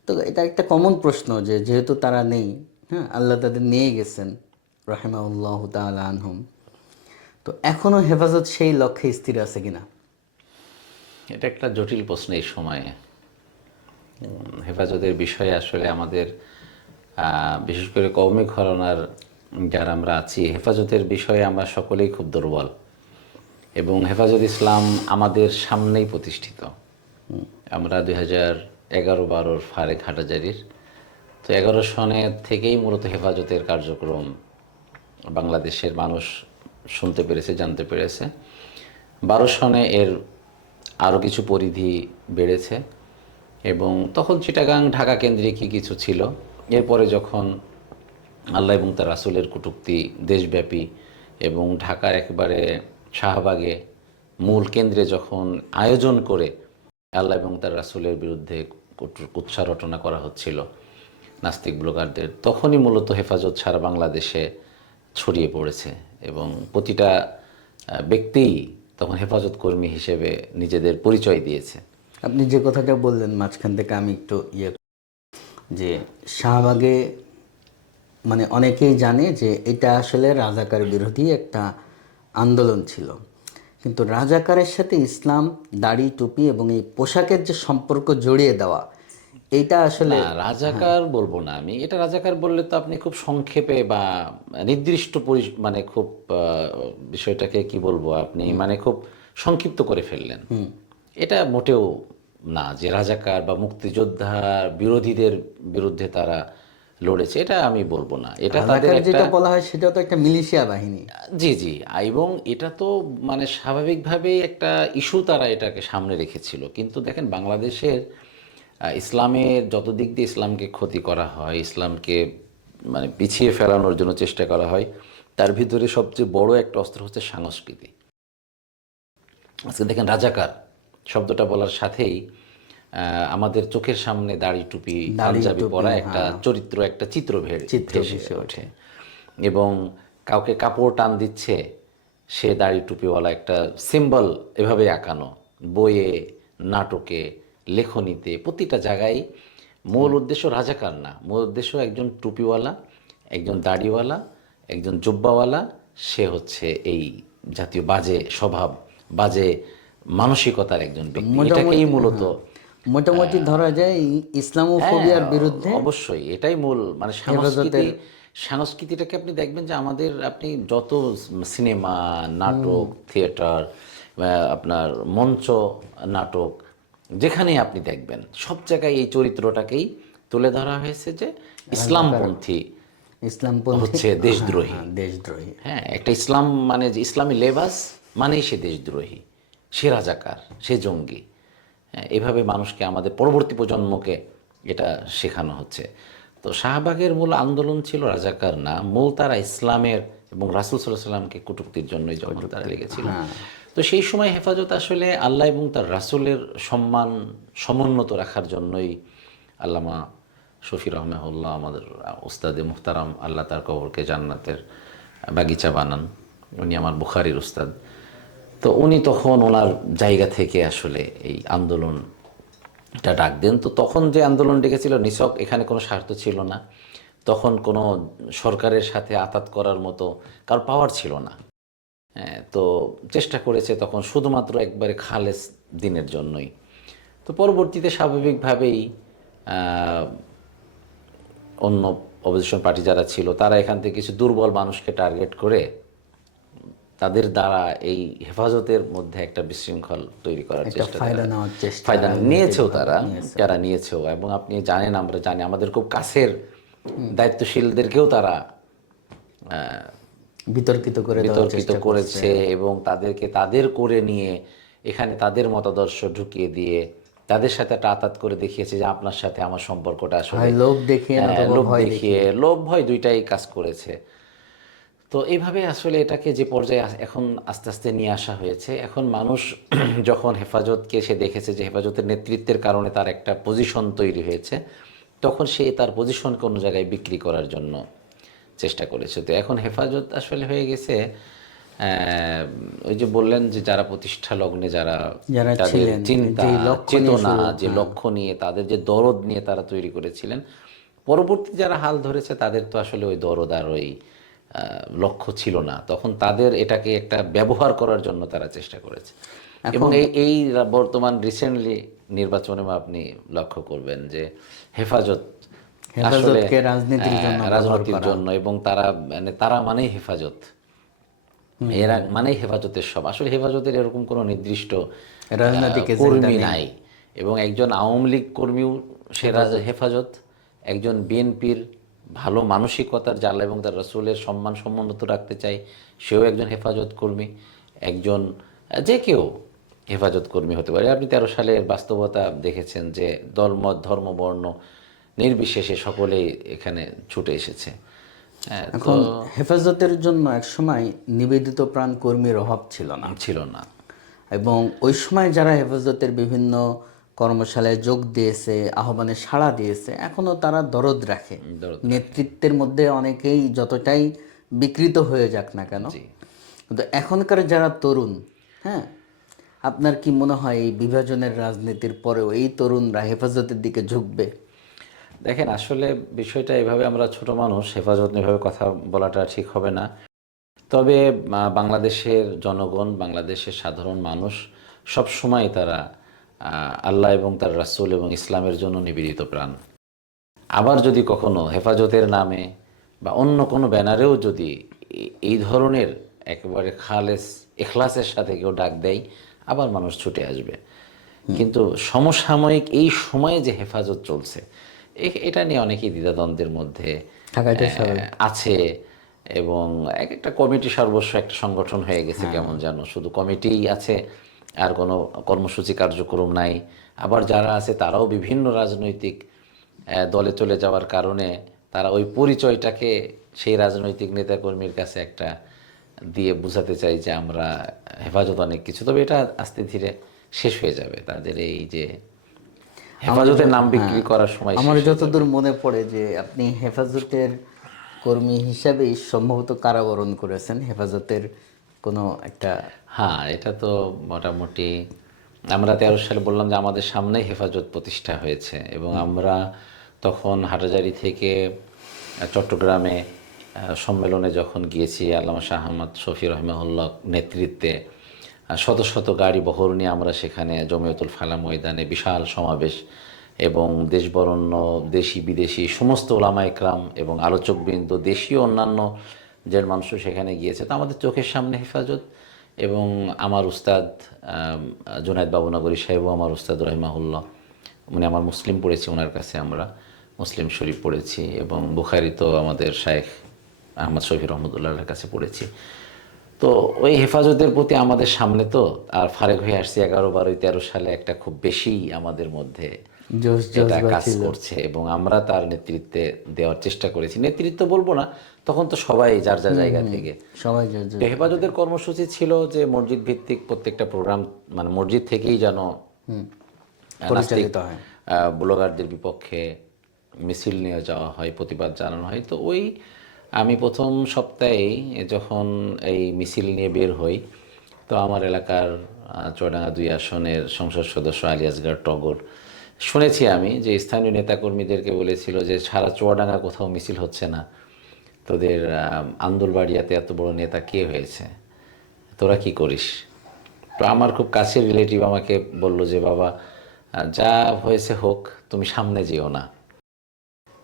তো এটা একটা কমন প্রশ্ন, যে যেহেতু তারা নেই, হ্যাঁ, আল্লাহ তাদের নিয়ে গেছেন, রাহিমাহুল্লাহ তাআলা আনহুম, তো এখনও হেফাজত সেই লক্ষ্যে স্থির আছে কিনা? এটা একটা জটিল প্রশ্ন এই সময়ে। হেফাজতের বিষয়ে আসলে আমাদের বিশেষ করে কওমি ঘরানার যারা আমরা আছি, হেফাজতের বিষয়ে আমরা সকলেই খুব দুর্বল, এবং হেফাজত ইসলাম আমাদের সামনেই প্রতিষ্ঠিত। আমরা 2011-12 ফারেক হাটাজারির, তো 11 সনের থেকেই মূলত হেফাজতের কার্যক্রম বাংলাদেশের মানুষ শুনতে পেরেছে, জানতে পেরেছে। 12 সনে এর আরও কিছু পরিধি বেড়েছে, এবং তখন চিটাগাং ঢাকা কেন্দ্রিক কিছু ছিল। এরপরে যখন আল্লাহ এবং তার রাসূলের কটূক্তি দেশব্যাপী, এবং ঢাকার একেবারে শাহবাগে মূল কেন্দ্রে যখন আয়োজন করে আল্লাহ এবং তার রাসূলের বিরুদ্ধে কুৎসা রটনা করা হচ্ছিল নাস্তিক ব্লগারদের, তখনই মূলত হেফাজত সারা বাংলাদেশে ছড়িয়ে পড়েছে, এবং প্রতিটা ব্যক্তিই তখন হেফাজত কর্মী হিসেবে নিজেদের পরিচয় দিয়েছে। আপনি যে কথাটা বললেন মাঝখান থেকে আমি একটু যে শাহবাগে, মানে অনেকেই জানে যে এটা আসলে রাজাকার বিরোধী একটা আন্দোলন ছিল, কিন্তু রাজাকারের সাথে ইসলাম, দাড়ি, টুপি এবং এই পোশাকের যে সম্পর্ক জড়িয়ে দেওয়া, এইটা আসলে না, রাজাকার বলবো না আমি। এটা রাজাকার বললে তো আপনি খুব সংক্ষেপে বা নির্দিষ্ট মানে খুব বিষয়টাকে কি বলবো, আপনি মানে খুব সংক্ষিপ্ত করে ফেললেন। এটা মোটেও না যে রাজাকার বা মুক্তিযোদ্ধার বিরোধীদের বিরুদ্ধে তারা লড়েছে, এটা আমি বলবো না। এটা তাদের রাজাকার একটা, যেটা বলা হয় সেটা তো একটা মিলিশিয়া বাহিনী। জি জি, এবং এটা তো মানে স্বাভাবিকভাবেই একটা ইস্যু, তারা এটাকে সামনে রেখেছিল। কিন্তু দেখেন, বাংলাদেশের ইসলামের যত দিক দিয়ে ইসলামকে ক্ষতি করা হয়, ইসলামকে মানে পিছিয়ে ফেলানোর জন্য চেষ্টা করা হয়, তার ভিতরে সবচেয়ে বড় একটা অস্ত্র হচ্ছে সংস্কৃতি। আজকে দেখেন, রাজাকার শব্দটা বলার সাথেই আমাদের চোখের সামনে দাড়ি টুপি দাড়ি পাঞ্জাবি টুপি, পরা একটা চরিত্র, একটা চিত্র চিত্র ভেসে ভেসে ওঠে। এবং কাউকে কাপড় টান দিচ্ছে, সে দাড়ি টুপিওয়ালা একটা সিম্বল এভাবে আঁকানো, বইয়ে, নাটকে, লেখনীতে, প্রতিটা জায়গায়। মূল উদ্দেশ্য রাজাকার না, মূল উদ্দেশ্য একজন টুপিওয়ালা, একজন দাড়িওয়ালা, একজন জুব্বাওয়ালা, সে হচ্ছে এই জাতীয় বাজে স্বভাব, বাজে মানসিকতার একজন ব্যক্তি। এটাকেই মূলত মোটামুটি ধরা যায় ইসলামোফোবিয়ার বিরুদ্ধে অবশ্যই এটাই মূল, মানে সংস্কৃতিটাকে আপনি দেখবেন যে আমাদের, আপনি যত সিনেমা, নাটক, থিয়েটার, আপনার মঞ্চ নাটক, যেখানেই আপনি দেখবেন সব জায়গায় এই চরিত্রটাকেই তুলে ধরা হয়েছে যে ইসলামপন্থী হচ্ছে দেশদ্রোহী। দেশদ্রোহী, হ্যাঁ, একটা ইসলাম মানে যে ইসলামী লেবাস মানেই সে দেশদ্রোহী, সে রাজাকার, সে জঙ্গি। হ্যাঁ, এভাবে মানুষকে, আমাদের পরবর্তী প্রজন্মকে এটা শেখানো হচ্ছে। তো শাহবাগের মূল আন্দোলন ছিল রাজাকার না, মূল তারা ইসলামের এবং রাসূল সাল্লাল্লাহু আলাইহি সাল্লামকে কটূক্তির জন্যই যখন তারা লেগেছিল। তো সেই সময় হেফাজত আসলে আল্লাহ এবং তার রাসূলের সম্মান সমুন্নত রাখার জন্যই আল্লামা শফি রহমাহুল্লাহ, আমাদের উস্তাদে মুহতারাম, আল্লাহ তার কবরকে জান্নাতের বাগিচা বানান, উনি আমার বুখারীর উস্তাদ। তো উনি তখন ওনার জায়গা থেকে আসলে এই আন্দোলনটা ডাক দেন। তো তখন যে আন্দোলন ডেকেছিল নিছক, এখানে কোনো স্বার্থ ছিল না, তখন কোনো সরকারের সাথে আঁতাত করার মতো কারো পাওয়ার ছিল না। হ্যাঁ, তো চেষ্টা করেছে তখন শুধুমাত্র একবারে খালেস দিনের জন্যই। তো পরবর্তীতে স্বাভাবিকভাবেই অন্য অপোজিশন পার্টি যারা ছিল, তারা এখান থেকে কিছু দুর্বল মানুষকে টার্গেট করে তাদের দ্বারা এই হেফাজতের মধ্যে একটা বিশৃঙ্খল তৈরি করার চেষ্টা, ফায়দা নিয়েছেও তারা, যারা নিয়েছেও। এবং আপনি জানেন, আমরা জানি, আমাদের খুব কাছের দায়িত্বশীলদেরকেও তারা বিতর্কিত করেছে এবং তাদেরকে তাদের করে নিয়ে এখানে তাদের মতাদর্শ ঢুকিয়ে দিয়ে তাদের সাথে একটা আতাত করে দেখিয়েছে যে আপনার সাথে আমার সম্পর্কটা আসলে লোভ দেখিয়ে, লোভ ভয় দুইটাই কাজ করেছে। তো এইভাবে আসলে এটাকে যে পর্যায়ে এখন আস্তে আস্তে নিয়ে আসা হয়েছে। এখন মানুষ যখন হেফাজতকে সে দেখেছে যে হেফাজতের নেতৃত্বের কারণে তার একটা পজিশন তৈরি হয়েছে, তখন সে তার পজিশনকে অন্য জায়গায় বিক্রি করার জন্য চেষ্টা করেছে। তো এখন হেফাজত আসলে হয়ে গেছে, ওই যে বললেন যে যারা প্রতিষ্ঠা লগ্নে, যারা তাদের চিন্তা চেতনা, যে লক্ষ্য নিয়ে, তাদের যে দরদ নিয়ে তারা তৈরি করেছিলেন, পরবর্তী যারা হাল ধরেছে তাদের তো আসলে ওই দরদ আর ওই লক্ষ্য ছিল না। তখন তাদের এটাকে একটা ব্যবহার করার জন্য তারা চেষ্টা করেছে। এবং এই বর্তমান রিসেন্টলি নির্বাচনে আপনি লক্ষ্য করবেন যে হেফাজত আসলে রাজনীতির জন্য, এবং তারা মানেই হেফাজত, এরা মানেই হেফাজতের সব। আসলে হেফাজতের এরকম কোনো নির্দিষ্ট কর্মী নাই, এবং একজন আওয়ামী লীগ কর্মীও সে হেফাজত, একজন বিএনপির ভালো মানসিকতার জ্বালা এবং তার রাসূলের সম্মান সমুন্নত রাখতে চাই, সেও একজন হেফাজত কর্মী। একজন যে কেউ হেফাজত কর্মী হতে পারে। আপনি 13 সালের বাস্তবতা দেখেছেন যে দলমত, ধর্ম, বর্ণ নির্বিশেষে সকলেই এখানে ছুটে এসেছে। এখন হেফাজতের জন্য একসময় নিবেদিত প্রাণ কর্মীর অভাব ছিল না, এবং ওই সময় যারা হেফাজতের বিভিন্ন কর্মশালায় যোগ দিয়েছে, আহ্বানে সাড়া দিয়েছে, এখনও তারা দরদ রাখে। নেতৃত্বের মধ্যে অনেকেই যতটাই বিকৃত হয়ে যাক না কেন, কিন্তু এখনকার যারা তরুণ, হ্যাঁ, আপনার কি মনে হয় এই বিভাজনের রাজনীতির পরেও এই তরুণরা হেফাজতের দিকে ঝুঁকবে? দেখেন, আসলে বিষয়টা এভাবে, আমরা ছোট মানুষ, হেফাজত এভাবে কথা বলাটা ঠিক হবে না। তবে বাংলাদেশের জনগণ, বাংলাদেশের সাধারণ মানুষ সব সময় তারা আল্লাহ এবং তার রাসূল এবং ইসলামের জন্য নিবেদিত প্রাণ। আবার যদি কখনো হেফাজতের নামে বা অন্য কোনো ব্যানারেও যদি এই ধরনের একেবারে ইখলাসের সাথে কেউ ডাক দেয়, আবার মানুষ ছুটে আসবে। কিন্তু সমসাময়িক এই সময়ে যে হেফাজত চলছে, এটা নিয়ে অনেকেই দ্বিধাদ্বন্দ্বের মধ্যে আছে। এবং এক একটা কমিটি সর্বস্ব একটা সংগঠন হয়ে গেছে, কেমন যেন শুধু কমিটিই আছে, আর কোনো কর্মসূচি কার্যক্রম নাই। আবার যারা আছে তারাও বিভিন্ন রাজনৈতিক দলে চলে যাওয়ার কারণে তারা ওই পরিচয়টাকে সেই রাজনৈতিক নেতাকর্মীর কাছে একটা দিয়ে বোঝাতে চাই যে আমরা হেফাজত অনেক কিছু। তবে এটা আস্তে ধীরে শেষ হয়ে যাবে, তাদের এই যে হেফাজতের নাম বিক্রি করার সময় আমার যতদূর মনে পড়ে যে আপনি হেফাজতের কর্মী হিসাবেই সম্ভবত কারাবরণ করেছেন হেফাজতের কোনো একটা। হ্যাঁ, এটা তো মোটামুটি আমরা 13 সালে বললাম যে আমাদের সামনেই হেফাজত প্রতিষ্ঠা হয়েছে এবং আমরা তখন হাটাজারি থেকে চট্টগ্রামে সম্মেলনে যখন গিয়েছি আল্লামা শাহ আহমদ শফি রহমাহুল্লাহ নেতৃত্বে শত শত গাড়ি বহর নিয়ে আমরা সেখানে জমিয়তুল ফালাহ ময়দানে বিশাল সমাবেশ এবং দেশ বরেণ্য দেশি বিদেশি সমস্ত ওলামা একরাম এবং আলোচকবৃন্দ দেশীয় অন্যান্য যে মানুষও সেখানে গিয়েছে, তো আমাদের চোখের সামনে হেফাজত এবং আমার উস্তাদ জুনায়েদ বাবুনগরী সাহেবও আমার উস্তাদ রহিমাহুল্লাহ, মানে আমার মুসলিম পড়েছি ওনার কাছে, আমরা মুসলিম শরীফ পড়েছি এবং বুখারি তো আমাদের শায়েখ আহমদ শফি রহমতুল্লাহর কাছে পড়েছি। তো ওই হেফাজতের প্রতি আমাদের সামনে তো আর ফারেক হয়ে আসছি 11, 12, 13 সালে একটা খুব বেশি আমাদের মধ্যে জোশ এটা জজবা কাজ ছিল। করছে এবং আমরা তার নেতৃত্বে দেওয়ার চেষ্টা করেছি। নেতৃত্ব বলবো না, তখন তো সবাই যার যার জায়গা থেকে। সবাই তো হেফাজতের কর্মসূচি ছিল যে মসজিদ ভিত্তিক প্রত্যেকটা প্রোগ্রাম, মানে মসজিদ থেকেই যেন নাস্তিক পরিচালিত হয়। ব্লগারদের বিপক্ষে মিছিল নিয়ে যাওয়া হয়, প্রতিবাদ জানানো হয়। তো ওই আমি প্রথম সপ্তাহেই যখন এই মিছিল নিয়ে বের হই, তো আমার এলাকার চুয়াডাঙ্গা 2 আসনের সংসদ সদস্য আলী আসগার টগর, শুনেছি আমি যে স্থানীয় নেতাকর্মীদেরকে বলেছিল যে সারা চুয়াডাঙ্গা কোথাও মিছিল হচ্ছে না, তোদের আন্দুলবাড়িয়াতে এত বড় নেতা কে হয়েছে, তোরা কি করিস? তো আমার খুব কাছের রিলেটিভ আমাকে বলল যে বাবা যা হয়েছে হোক, তুমি সামনে যেও না।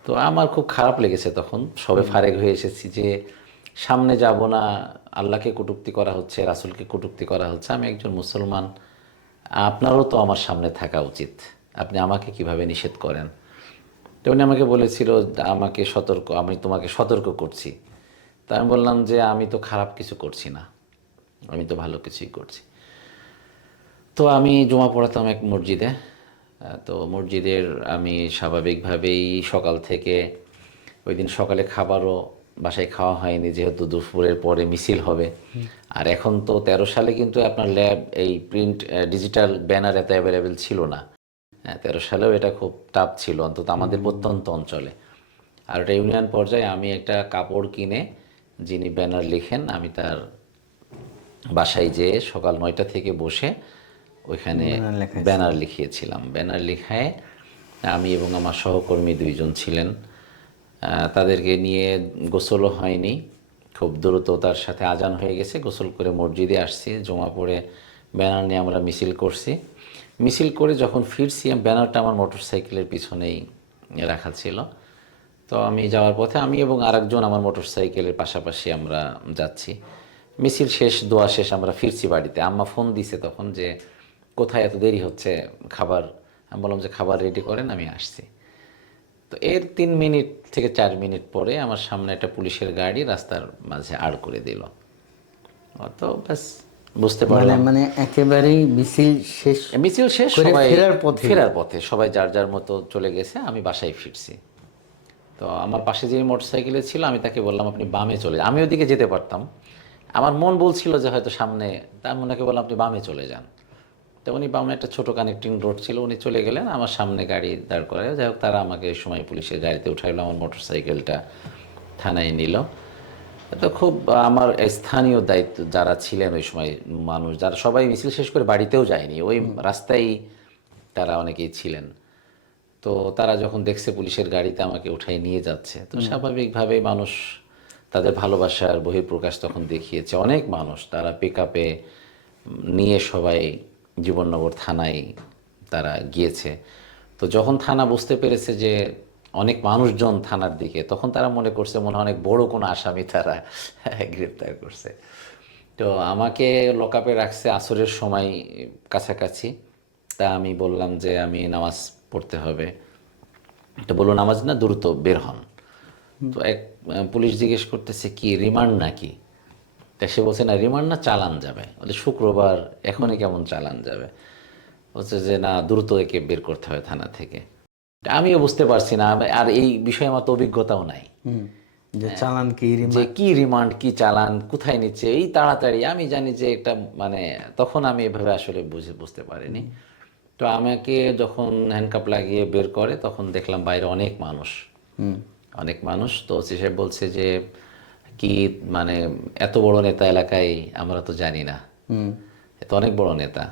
তো আমার খুব খারাপ লেগেছে তখন, সবে ফারেক হয়ে এসেছি যে সামনে যাব না, আল্লাহকে কটূক্তি করা হচ্ছে, রাসূলকে কটূক্তি করা হচ্ছে, আমি একজন মুসলমান, আপনারও তো আমার সামনে থাকা উচিত, আপনি আমাকে কিভাবে নিষেধ করেন? তো উনি আমাকে বলেছিল আমাকে সতর্ক, আমি তোমাকে সতর্ক করছি। তা আমি বললাম যে আমি তো খারাপ কিছু করছি না, আমি তো ভালো কিছুই করছি। তো আমি জুমা পড়াতাম এক মসজিদে। তো মসজিদের আমি স্বাভাবিকভাবেই সকাল থেকে, ওই দিন সকালে খাবারও বাসায় খাওয়া হয়নি যেহেতু দুপুরের পরে মিছিল হবে। আর এখন তো 13 সালে কিন্তু আপনার ল্যাব এই প্রিন্ট ডিজিটাল ব্যানার এত অ্যাভেলেবেল ছিল না। 13 সালেও এটা খুব টাফ ছিল, অন্তত আমাদের প্রত্যন্ত অঞ্চলে। আর এটা ইউনিয়ন পর্যায়ে আমি একটা কাপড় কিনে, যিনি ব্যানার লিখেন, আমি তার বাসায় যেয়ে সকাল 9টা থেকে বসে ওইখানে ব্যানার লিখিয়েছিলাম। ব্যানার লিখায় আমি এবং আমার সহকর্মী 2জন ছিলেন, তাদেরকে নিয়ে গোসলও হয়নি, খুব দ্রুততার সাথে আজান হয়ে গেছে, গোসল করে মসজিদে আসছি, জমা পড়ে ব্যানার নিয়ে আমরা মিছিল করছি। মিছিল করে যখন ফিরছি, ব্যানারটা আমার মোটরসাইকেলের পিছনেই রাখা ছিল। তো আমি যাওয়ার পথে আমি এবং আরেকজন আমার মোটরসাইকেলের পাশাপাশি আমরা যাচ্ছি। মিছিল শেষ, দোয়া শেষ, আমরা ফিরছি বাড়িতে। আম্মা ফোন দিছে তখন যে কোথায়, এত দেরি হচ্ছে, খাবার। আমি বললাম যে খাবার রেডি করেন, আমি আসছি। তো এর 3 মিনিট থেকে 4 মিনিট পরে আমার সামনে একটা পুলিশের গাড়ি রাস্তার মাঝে আড় করে দিল। তো ব্যাস বুঝতে পারলাম মানে একেবারেই মিছিল শেষ মিছিল শেষ, করে সবাই ফেরার পথে সবাই যার যার মতো চলে গেছে, আমি বাসায় ফিরছি। তো আমার পাশে যে মোটরসাইকেলে ছিল, আমি তাকে বললাম আপনি বামে চলে যান। আমি ওদিকে যেতে পারতাম, আমার মন বলছিল যে হয়তো সামনে, তার ওনাকে বললাম আপনি বামে চলে যান। তো উনি বামে একটা ছোটো কানেক্টিং রোড ছিল, উনি চলে গেলেন, আমার সামনে গাড়ি দাঁড় করে। যাই হোক, তারা আমাকে ওই সময় পুলিশের গাড়িতে উঠাইলো, আমার মোটরসাইকেলটা থানায় নিল। তো খুব আমার স্থানীয় দায়িত্ব যারা ছিলেন ওই সময়, মানুষ যারা, সবাই মিছিল শেষ করে বাড়িতেও যায়নি, ওই রাস্তায় তারা অনেকেই ছিলেন। তো তারা যখন দেখছে পুলিশের গাড়িতে আমাকে উঠাই নিয়ে যাচ্ছে, তো স্বাভাবিকভাবে মানুষ তাদের ভালোবাসার বহিঃপ্রকাশ তখন দেখিয়েছে। অনেক মানুষ তারা পিকআপে নিয়ে সবাই জীবননগর থানায় তারা গিয়েছে। তো যখন থানা বুঝতে পেরেছে যে অনেক মানুষজন থানার দিকে, তখন তারা মনে করছে মনে হয় অনেক বড় কোনো আসামি তারা গ্রেপ্তার করছে। তো আমাকে লকআপে রাখছে আসরের সময় কাছাকাছি। তা আমি বললাম যে আমি নামাজ পড়তে হবে। তো বললো নামাজ না, দ্রুত বের হন। তো এক পুলিশ জিজ্ঞেস করতেছে কি রিমান্ড নাকি? তা সে বলছে না রিমান্ড না, চালান যাবে। বলে শুক্রবার, এখনই কেমন চালান যাবে? হচ্ছে যে না, দ্রুত একে বের করতে হবে থানা থেকে। তা আমিও বুঝতে পারছি না, আর এই বিষয়ে আমার তো অভিজ্ঞতাও নাই যে চালান কি যে কি রিমান্ড, কি চালান, কোথায় নিচ্ছে এই তাড়াতাড়ি। আমি জানি যে এটা মানে তখন আমি এভাবে আসলে বুঝতে পারিনি। তো আমাকে যখন হ্যান্ডকাপ লাগিয়ে বের করে তখন দেখলাম বাইরে অনেক মানুষ, অনেক মানুষ। তো ওসি সাহেব বলছে যে কি মানে এত বড় নেতা এলাকায় আমরা তো জানি না, এ তো অনেক বড় নেতা।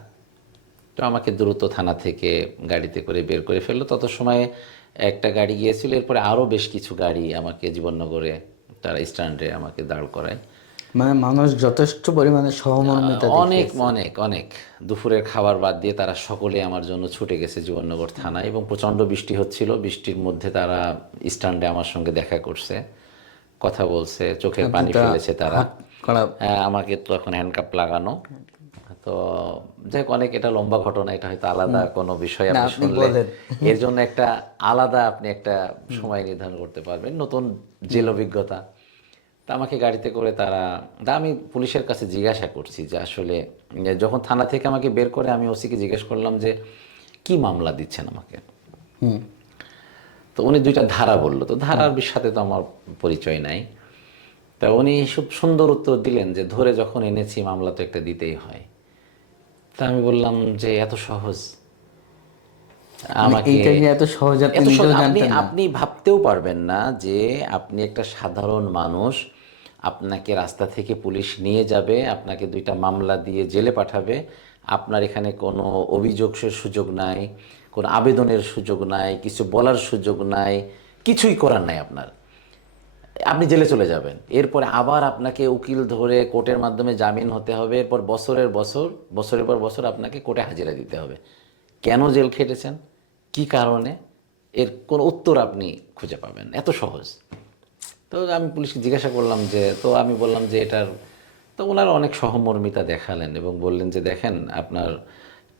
তো আমাকে দ্রুত থানা থেকে গাড়িতে করে বের করে ফেললো। তত সময়ে একটা গাড়ি গিয়েছিল, এরপরে আরও বেশ কিছু গাড়ি আমাকে জীবননগরে তারা স্ট্যান্ডে আমাকে দাঁড় করায়। মানে মানুষ যথেষ্ট পরিমাণে সহমর্মিতা অনেক দেখিয়েছে। অনেক অনেক দুপুরের খাবার বাদ দিয়ে তারা সকলে আমার জন্য ছুটে গেছে জীবননগর থানায়, এবং প্রচণ্ড বৃষ্টি হচ্ছিল। বৃষ্টির মধ্যে তারা স্ট্যান্ডে আমার সঙ্গে দেখা করছে, কথা বলছে, চোখের পানি দুটা ফেলেছে তারা। হাত করা। আমাকে তো এখন হ্যান্ডকাপ লাগানো। তো যাই হোক, অনেক এটা লম্বা ঘটনা, এটা হয়তো আলাদা কোনো বিষয় না, আপনি আপনি শুনলে বলেন। এর জন্য একটা আলাদা আপনি একটা সময় নির্ধারণ করতে পারবেন, নতুন জেল অভিজ্ঞতা। তা আমাকে গাড়িতে করে তারা, আমি পুলিশের কাছে জিজ্ঞাসা করছি যে আসলে যখন থানা থেকে আমাকে বের করে আমি ওসিকে জিজ্ঞেস করলাম যে কি মামলা দিচ্ছেন আমাকে। তো উনি দুইটা ধারা বললো, তো ধারার সাথে তো আমার পরিচয় নাই। তা উনি খুব সুন্দর উত্তর দিলেন যে ধরে যখন এনেছি মামলা তো একটা দিতেই হয়। তা আমি বললাম যে এত সহজ মানে আমাকে, এইটা যে এত সহজ আপনি এত নিজেও আপনি জানতেন না। আপনি ভাবতেও পারবেন না যে আপনি একটা সাধারণ মানুষ, আপনাকে রাস্তা থেকে পুলিশ নিয়ে যাবে, আপনাকে দুইটা মামলা দিয়ে জেলে পাঠাবে, আপনার এখানে কোনো অভিযোগের সুযোগ নাই, কোনো আবেদনের সুযোগ নাই, কিছু বলার সুযোগ নাই, কিছুই করার নাই আপনার, আপনি জেলে চলে যাবেন। এরপরে আবার আপনাকে উকিল ধরে কোর্টের মাধ্যমে জামিন হতে হবে, এরপর বছরের পর বছর আপনাকে কোর্টে হাজিরা দিতে হবে। কেন জেল খেটেছেন, কি কারণে, এর কোনো উত্তর আপনি খুঁজে পাবেন, এত সহজ। তো আমি পুলিশকে জিজ্ঞাসা করলাম যে, তো আমি বললাম যে এটার, তো ওনারা অনেক সহমর্মিতা দেখালেন এবং বললেন যে দেখেন আপনার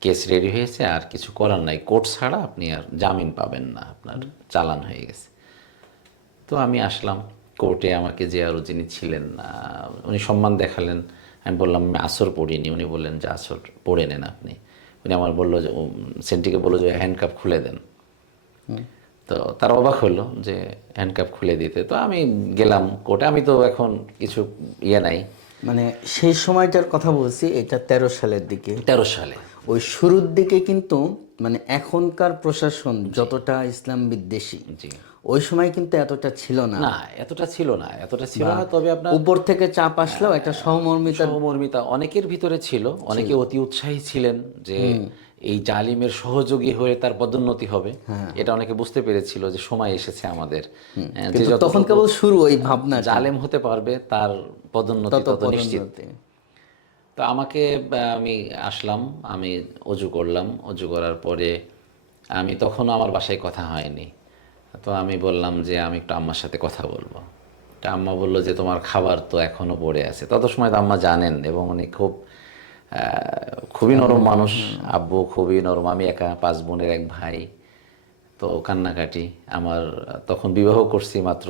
কেস রেডি হয়েছে, আর কিছু করার নাই, কোর্ট ছাড়া আপনি আর জামিন পাবেন না, আপনার চালান হয়ে গেছে। তো আমি আসলাম কোর্টে, আমাকে যে আরও যিনি ছিলেন উনি সম্মান দেখালেন। আমি বললাম আমি আসর পড়িনি, উনি বললেন যে আসর পড়ে নেন আপনি। উনি আমার বললো যে সেন্টিকে বললো যে হ্যান্ডকাপ খুলে দেন। তো তার অবাক হলো যে হ্যান্ডকাপ খুলে দিতে। তো আমি গেলাম কোর্টে, আমি তো এখন কিছু নাই। মানে সেই সময়টার কথা বলছি, এটা 13 সালের দিকে। 13 সালে। ওই শুরুর দিকে কিন্তু মানে এখনকার প্রশাসন যতটা ইসলাম বিদ্বেষী, জি। ওই সময় কিন্তু এতটা ছিল না। না, এতটা ছিল না, তবে আপনার উপর থেকে চাপ আসলেও একটা সহমর্মিতা। সহমর্মিতা অনেকের ভিতরে ছিল, অনেকে অতি উৎসাহী ছিলেন যে এই জালিমের সহযোগী হয়ে তার পদোন্নতি হবে, এটা অনেকে বুঝতে পেরেছিল যে সময় এসেছে আমাদের, যে কিন্তু তখন যতটুকু কেবল শুরু ওই ভাবনা, জালেম হতে পারবে তার পদোন্নতি তত নিশ্চিত। পদোন্নতি। তো আমাকে আমি আসলাম, আমি অজু করলাম, অজু করার পরে আমি তখনও আমার বাসায় কথা হয়নি। তো আমি বললাম যে আমি একটু আম্মার সাথে কথা বলবো। তা আম্মা বললো যে তোমার খাবার তো এখনও পড়ে আছে। তত সময় তো আম্মা জানেন, এবং উনি খুবই নরম মানুষ, আব্বু খুবই নরম, আমি একা 5 বোনের 1 ভাই। তো কান্নাকাটি, আমার তখন বিবাহ করছি মাত্র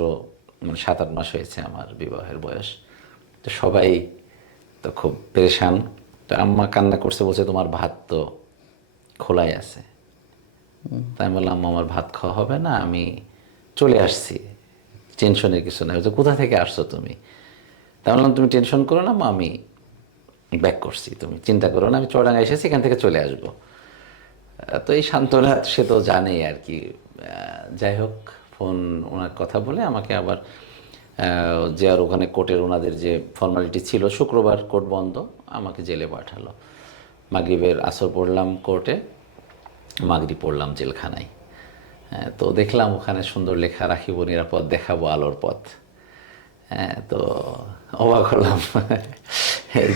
7-8 মাস হয়েছে আমার বিবাহের বয়স। তো সবাই তো খুব পেরেশান। তো আম্মা কান্না করছে, বলছে তোমার ভাত তো খোলাই আছে। তাই আমি বললাম আম্মা আমার ভাত খাওয়া হবে না, আমি চলে আসছি, টেনশনের কিছু নাই। বলছে কোথা থেকে আসছো তুমি? তা বললাম তুমি টেনশন করো না মা, আমি ব্যাক করছি, তুমি চিন্তা করো না, আমি চুয়াডাঙ্গা এসেছি, এখান থেকে চলে আসবো। তো এই সান্ত্বনা সে তো জানেই আর কি। যাই হোক, ফোন ওনার কথা বলে আমাকে আবার যে আর ওখানে কোর্টের ওনাদের যে ফর্মালিটি ছিল, শুক্রবার কোর্ট বন্ধ, আমাকে জেলে পাঠালো। মাগরিবের আসর পড়লাম কোর্টে, মাগরিব পড়লাম জেলখানায়। তো দেখলাম ওখানে সুন্দর লেখা, রাখিব নিরাপদ, দেখাবো আলোর পথ। তো অবাক হলাম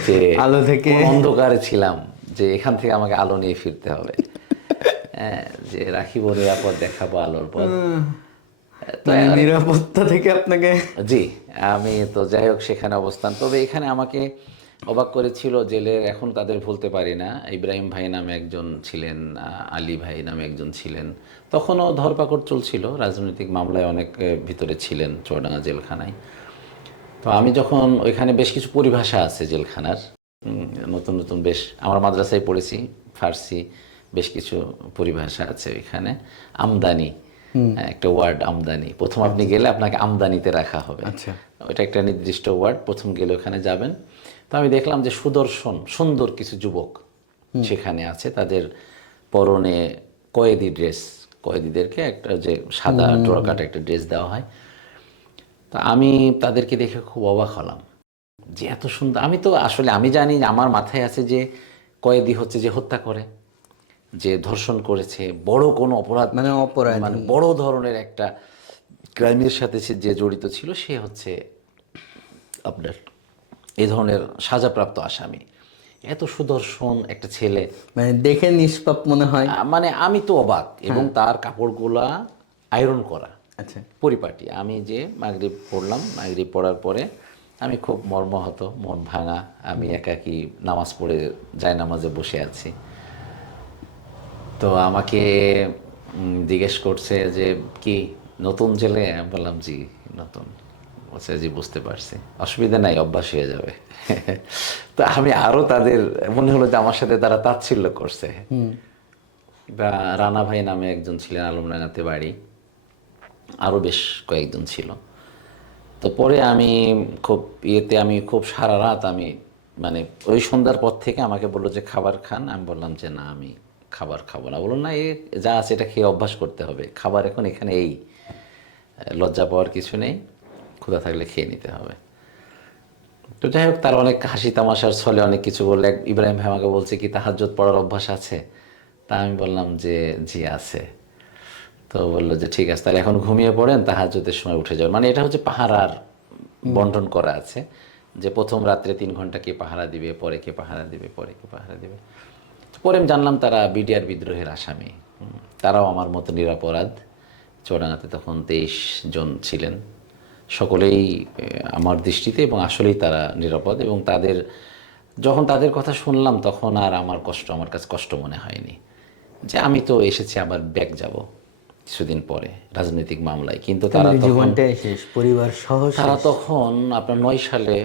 যে আলো থেকে কোন অন্ধকারে ছিলাম, যে এখান থেকে আমাকে আলো নিয়ে ফিরতে হবে। যে রাখিব নিরাপদ, দেখাবো আলোর পথ। মানে নিরাপত্তা থেকে আপনাকে। জি, আমি তো যাই হোক সেখানে অবস্থান। তবে এখানে আমাকে অবাক করেছিল জেলের, এখন তাদের ভুলতে পারি না, ইব্রাহিম ভাই নামে একজন ছিলেন, আলী ভাই নামে একজন ছিলেন। তখনও ধরপাকড় চলছিল, রাজনৈতিক মামলায় অনেক ভিতরে ছিলেন চুয়াডাঙ্গা জেলখানায়। তো আমি যখন ওইখানে বেশ কিছু পরিভাষা আছে জেলখানার, নতুন নতুন বেশ, আমার মাদ্রাসায় পড়েছি ফার্সি, বেশ কিছু পরিভাষা আছে ওইখানে। আমদানি, একটা ওয়ার্ড আমদানি, প্রথম আপনি গেলে আপনাকে আমদানিতে রাখা হবে। আচ্ছা। ওইটা একটা নির্দিষ্ট ওয়ার্ড, প্রথম গেলে ওখানে যাবেন। তো আমি দেখলাম যে সুন্দর কিছু যুবক সেখানে আছে, তাদের পরনে কয়েদি ড্রেস, কয়েদিদেরকে একটা যে সাদা ডোরা কাটা একটা ড্রেস দেওয়া হয়। তো আমি তাদেরকে দেখে খুব অবাক হলাম যে এত সুন্দর। আমি তো আসলে আমি জানি, আমার মাথায় আছে যে কয়েদি হচ্ছে যে হত্যা করে, যে ধর্ষণ করেছে, বড় কোনো অপরাধ, মানে অপরাধী। মানে বড় ধরনের একটা ক্রাইমের সাথে সে যে জড়িত ছিল, সে হচ্ছে আপনার এই ধরনের সাজাপ্রাপ্ত আসামি। এত সুদর্শন একটা ছেলে, মানে দেখে নিষ্পাপ মনে হয়। মানে আমি তো অবাক। এবং তার কাপড়গুলা আয়রন করা, আচ্ছা, পরিপাটি। আমি যে মাগরিব পড়লাম, মাগরিব পড়ার পরে আমি খুব মর্মাহত, মন ভাঙা, আমি একাকী নামাজ পড়ে জায়নামাজে বসে আছি। তো আমাকে জিজ্ঞেস করছে যে কি নতুন জেলে? আমি বললাম জি নতুন। বলছে জি বুঝতে পারছি, অসুবিধা নাই, অভ্যাস হয়ে যাবে। তো আমি আরো তাদের মনে হলো যে আমার সাথে তারা তাচ্ছিল্য করছে। বা রানা ভাই নামে একজন ছিলেন, আলমডাঙ্গাতে বাড়ি, আরও বেশ কয়েকজন ছিল। তো পরে আমি খুব আমি খুব সারা রাত আমি মানে ওই সন্ধ্যার পর থেকে আমাকে বললো যে খাবার খান। আমি বললাম যে না, আমি খাবার খাবো না। বলুন না, এ যা আছে এটা খেয়ে অভ্যাস করতে হবে, খাবার এখন এখানে এই লজ্জা পাওয়ার কিছু নেই, ক্ষুধা থাকলে খেয়ে নিতে হবে। তো যাই হোক, তার অনেক হাসি তামাশার ছলে অনেক কিছু বললে। ইব্রাহিম ভাই আমাকে বলছে কি তাহাজ্জুদ পড়ার অভ্যাস আছে? তা আমি বললাম যে জি আছে। তো বললো যে ঠিক আছে, তাহলে এখন ঘুমিয়ে পড়েন, তাহাজ্জুদের সময় উঠে যাবেন। মানে এটা হচ্ছে পাহারার বন্টন করা আছে, যে প্রথম রাত্রে 3 ঘন্টা কে পাহারা দিবে, পরে কে পাহারা দিবে, পরে কে পাহারা দিবে। পরে আমি জানলাম তারা বিডিআর বিদ্রোহের আসামি। তারাও আমার মতো নিরপরাধ। চুয়াডাঙ্গাতে তখন 23 জন ছিলেন, সকলেই আমার দৃষ্টিতে, এবং আসলেই তারা নিরাপদ। এবং তাদের যখন তাদের কথা শুনলাম, তখন আর আমার কাছে কষ্ট মনে হয়নি যে আমি তো এসেছি আবার ব্যাক যাব কিছুদিন পরে রাজনৈতিক মামলায়। কিন্তু তারা তখন জীবনটাই শেষ, পরিবার সহ তারা শেষ। তখন আপনার 9 সালে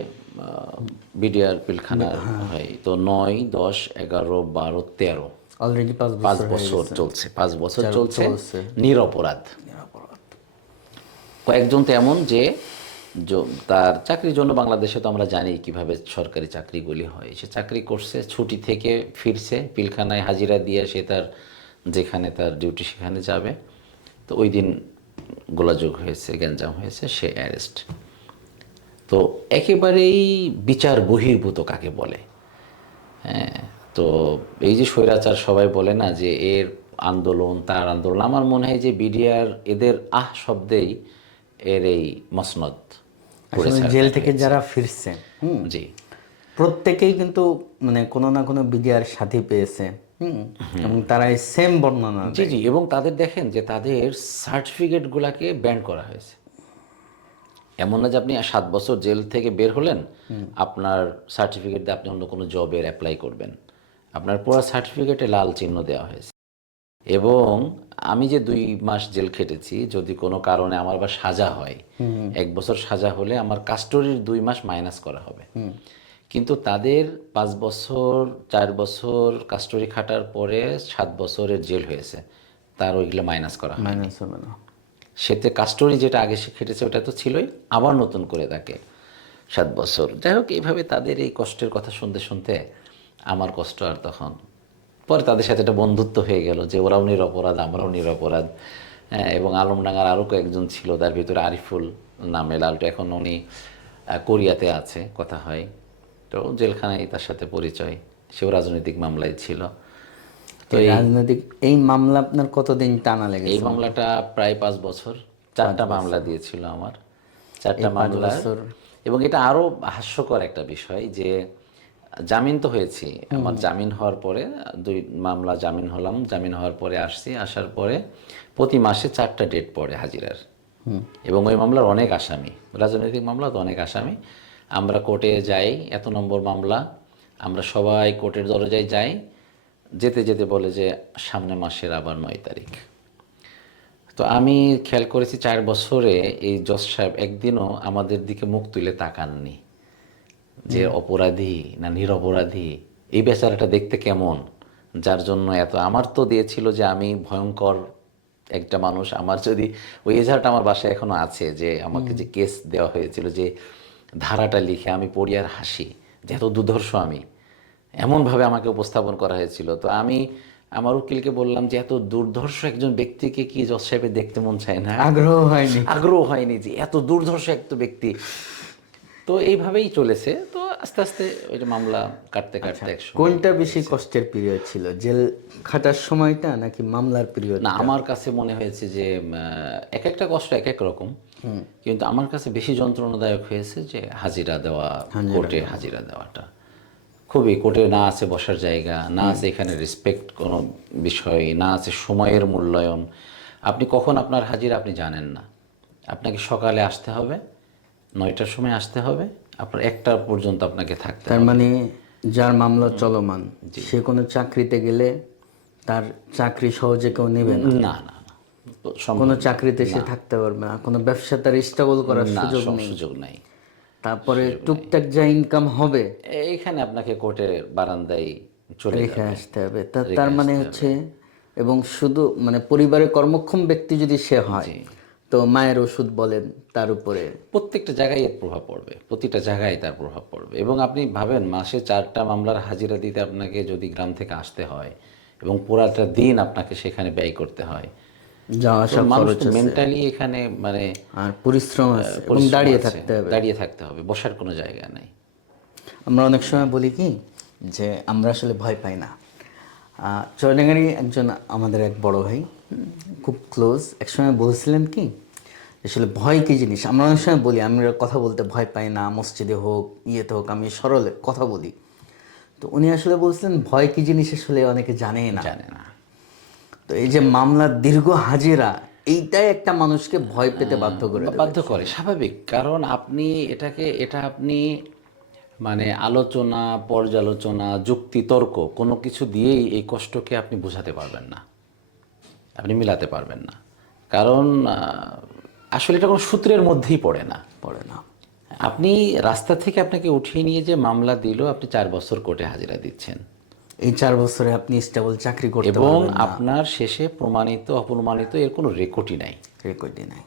বিডিআর পিলখানা হয়। তো 9, 10, 11, 12, 13, অলরেডি 5 5 বছর হয়ে বছর গেছে। চলছে, 5 বছর 4 চলছে চলছে। নিরপরাধ। কয়েকজন তো এমন যে তার চাকরির জন্য, বাংলাদেশে তো আমরা জানি কিভাবে সরকারি চাকরিগুলি হয়, সে চাকরি করছে, ছুটি থেকে ফিরছে, পিলখানায় হাজিরা দিয়ে সে তার যেখানে তার ডিউটি সেখানে যাবে। তো ওই দিন গোলাযোগ হয়েছে, গ্যাঞ্জাম হয়েছে, সে অ্যারেস্ট। তো একেবারেই বিচার বহির্ভূত কাকে বলে। হ্যাঁ, তো এই যে স্বৈরাচার সবাই বলে না যে এর আন্দোলন তার আন্দোলন, আমার মনে হয় যে বিডিআর এদের শব্দেই এর এই মসনদ আসলে জেল থেকে যারা ফিরছে, জি প্রত্যেকেই কিন্তু মানে কোনো না কোনো বিডিআর সাথী পেয়েছে। এবং তারা এই সেম বর্ণনা জি দেয়। জি এবং তাদের দেখেন যে তাদের সার্টিফিকেটগুলোকে ব্যান্ড করা হয়েছে। এমন না যে আপনি 7 বছর জেল থেকে বের হলেন, আপনার সার্টিফিকেট দিয়ে আপনি অন্য কোনো জবের অ্যাপ্লাই করবেন, আপনার পুরো সার্টিফিকেটে লাল চিহ্ন দেওয়া হয়েছে। এবং আমি যে 2 মাস জেল খেটেছি, যদি কোনো কারণে আমার বা সাজা হয়, 1 বছর সাজা হলে আমার কাস্টডির 2 মাস মাইনাস করা হবে। কিন্তু তাদের 5 বছর 4 বছর কাস্টডি খাটার পরে 7 বছরের জেল হয়েছে, তার ওইগুলো মাইনাস করা হয়। মাইনাস হবে না। সেতে কাস্টডি যেটা আগে সে খেটেছে ওটা তো ছিলই, আবার নতুন করে তাকে 7 বছর। যাই হোক, এইভাবে তাদের এই কষ্টের কথা শুনতে শুনতে আমার কষ্ট আর তখন, পরে তাদের সাথে একটা বন্ধুত্ব হয়ে গেল যে ওরাও নিরপরাধ, আমরাও নিরপরাধ। এবং আলমডাঙ্গার আরও কয়েকজন ছিল, তার ভিতরে আরিফুল নামে লালটু, এখন উনি কোরিয়াতে আছে, কথা হয়। তো জেলখানায় তার সাথে পরিচয়, সেও রাজনৈতিক মামলায় ছিল। তো এই রাজনৈতিক এই মামলা আপনার কতদিন টানা এই লেগেছে? মামলাটা প্রায় 5 বছর, 4টা মামলা দিয়েছিল আমার, 4টা 5 মামলা। বছর। এবং এটা আরও হাস্যকর একটা বিষয় যে জামিন তো হয়েছি, আমার জামিন হওয়ার পরে 2 মামলা জামিন হলাম, জামিন হওয়ার পরে আসছি, আসার পরে প্রতি মাসে 4টা ডেট পড়ে হাজিরার। এবং ওই মামলার অনেক আসামি, রাজনৈতিক মামলা তো অনেক আসামি। আমরা কোর্টে যাই, এত নম্বর মামলা, আমরা সবাই কোর্টের দরজায় যাই, যেতে যেতে বলে যে সামনে মাসের আবার 9 তারিখ। তো আমি খেয়াল করেছি 4 বছরে এই জজ সাহেব একদিনও আমাদের দিকে মুখ তুলে তাকাননি, যে অপরাধী না নিরপরাধী, এই বেচারাটা দেখতে কেমন, যার জন্য এত। আমার তো দিয়েছিল যে আমি ভয়ঙ্কর একটা মানুষ। আমার যদি ওই এজাহারটা আমার বাসায় এখনো আছে, যে আমাকে যে কেস দেওয়া হয়েছিল, যে ধারাটা লিখে আমি পড়ি আর হাসি, যে এত দুর্ধর্ষ আমি, এমনভাবে আমাকে উপস্থাপন করা হয়েছিল। তো আমি আমার উকিলকে বললাম যে এত দুর্ধর্ষ একজন ব্যক্তিকে কি জজ সাহেবের দেখতে মন চায় না, আগ্রহ হয়নি। আগ্রহ হয়নি যে এত দুর্ধর্ষ একটা ব্যক্তি। তো এইভাবেই চলেছে। তো আস্তে আস্তে ওইটা মামলা কাটতে কাটতে একসময় কোনটা বেশি কষ্টের পিরিয়ড ছিল, জেল খাটার সময়টা নাকি মামলার পিরিয়ড? না, আমার কাছে মনে হয়েছে যে এক একটা কষ্ট এক এক রকম, কিন্তু আমার কাছে বেশি যন্ত্রণাদায়ক হয়েছে যে হাজিরা দেওয়া, কোর্টে হাজিরা দেওয়াটা। খুবই, কোর্টে না আছে বসার জায়গা, না আছে এখানে রেসপেক্ট কোনো বিষয়, না আছে সময়ের মূল্যায়ন। আপনি কখন আপনার হাজিরা আপনি জানেন না। আপনাকে সকালে আসতে হবে, 9টার সময় আসতে হবে, আপনার 1টা পর্যন্ত আপনাকে থাকতে তার হবে। মানে যার মামলা চলমান সে কোনো চাকরিতে গেলে তার চাকরি সহজে কেউ নেবে না, না না না, সম্ভব কোনো না। চাকরিতে সে থাকতে পারবে না, কোনো ব্যবসা তার স্টেবল করার না, সুযোগ নেই। সুযোগ নাই। তারপরে টুকটাক যা ইনকাম হবে এইখানে আপনাকে কোর্টের বারান্দায় চলে রেখে যাবে। আসতে হবে। তার মানে হচ্ছে, এবং শুধু মানে পরিবারের কর্মক্ষম ব্যক্তি যদি সে হয়, তো মায়ের ওষুধ বলেন তার উপরে প্রত্যেকটা জায়গায় এর প্রভাব পড়বে, প্রতিটা জায়গায় তার প্রভাব পড়বে। এবং আপনি ভাবেন মাসে 4টা মামলার হাজিরা দিতে আপনাকে যদি গ্রাম থেকে আসতে হয় এবং পুরাটা দিন আপনাকে সেখানে ব্যয় করতে হয়, যাওয়া তো আসা মানুষ খরচ আছে মেন্টালি এখানে মানে আর পরিশ্রম আছে এবং পরিশ্রম দাঁড়িয়ে আছে, থাকতে হবে। দাঁড়িয়ে থাকতে হবে, বসার কোনো জায়গা নেই। আমরা অনেক সময় বলি কি যে আমরা আসলে ভয় পাই না। চরডাঙ্গারি একজন আমাদের এক বড় ভাই, খুব ক্লোজ, একসময় বলছিলেন কি আসলে ভয় কী জিনিস। আমরা অনেক সময় বলি আমরা কথা বলতে ভয় পাই না, মসজিদে হোক ইয়েতে হোক আমি সরলে কথা বলি। তো উনি আসলে বলছিলেন ভয় কী জিনিস আসলে অনেকে জানেই না। জানে না। তো এই যে মামলার দীর্ঘ হাজিরা, এইটাই একটা মানুষকে ভয় পেতে বাধ্য করে দেবে। বাধ্য করে, স্বাভাবিক। কারণ আপনি এটা আপনি মানে আলোচনা, পর্যালোচনা, যুক্তি, তর্ক কোনো কিছু দিয়েই এই কষ্টকে আপনি বোঝাতে পারবেন না, আপনি মিলাতে পারবেন না। কারণ আসলে এটা কোনো সূত্রের মধ্যেই পড়ে না। আপনি রাস্তা থেকে আপনাকে উঠিয়ে নিয়ে যে মামলা দিল, আপনি 4 বছর কোর্টে হাজিরা দিচ্ছেন এই 4 বছরে আপনি স্টেবল চাকরি করতে এবং পারবেন না, আপনার শেষে প্রমাণিত অপ্রমাণিত এর কোনো রেকর্ডই নাই। রেকর্ডই নাই।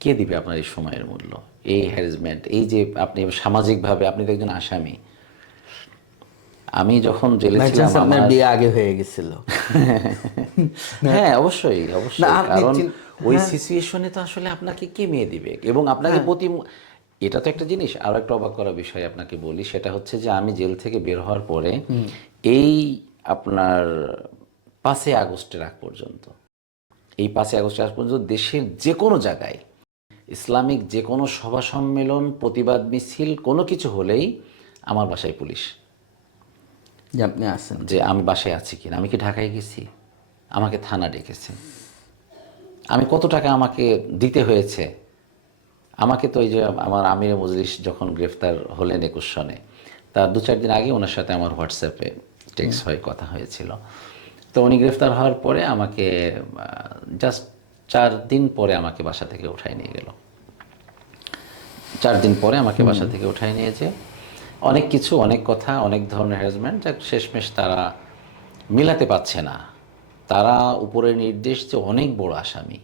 কে দিবে আপনার এই সময়ের মূল্য? এই হ্যারাসমেন্ট, এই যে আপনি সামাজিকভাবে আপনি তো একজন আসামি। আমি যখন জেলে বাই ছিলাম চান্স আপনার আমার বিয়ে আগে হয়ে গেছিল। হ্যাঁ, অবশ্যই অবশ্যই। না, আপনি কারণ ওই সিচুয়েশনে তো আসলে আপনাকে কে মেয়ে দিবে এবং আপনাকে এটা তো একটা জিনিস। আরো একটা অবাক করা বিষয় আপনাকে বলি, সেটা হচ্ছে যে আমি জেল থেকে বের হওয়ার পরে এই আপনার 5ই আগস্টের আগ পর্যন্ত, এই 5ই আগস্টের আগ পর্যন্ত দেশের যে কোনো জায়গায় ইসলামিক যে কোনো সভা সম্মেলন, প্রতিবাদ মিছিল, কোনো কিছু হলেই আমার বাসায় পুলিশ, যে আপনি আসেন। যে আমি বাসায় আছি কিনা, আমি কি ঢাকায় গেছি, আমাকে থানা ডেকেছে, আমি কত টাকা আমাকে দিতে হয়েছে। আমাকে তো ওই যে আমার আমির মজলিস যখন গ্রেফতার হলেন 21 সনে, তার 2-4 দিন আগে ওনার সাথে আমার হোয়াটসঅ্যাপে টেক্সট হয়ে কথা হয়েছিল। তো উনি গ্রেফতার হওয়ার পরে আমাকে জাস্ট 4 দিন পরে আমাকে বাসা থেকে উঠাই নিয়ে গেল। 4 দিন পরে আমাকে বাসা থেকে উঠাই নিয়েছে। অনেক কিছু, অনেক কথা, অনেক ধরনের হ্যারাসমেন্ট, শেষমেশ তারা মিলাতে পারছে না। তারা উপরের নির্দেশ যে অনেক বড় আসামি,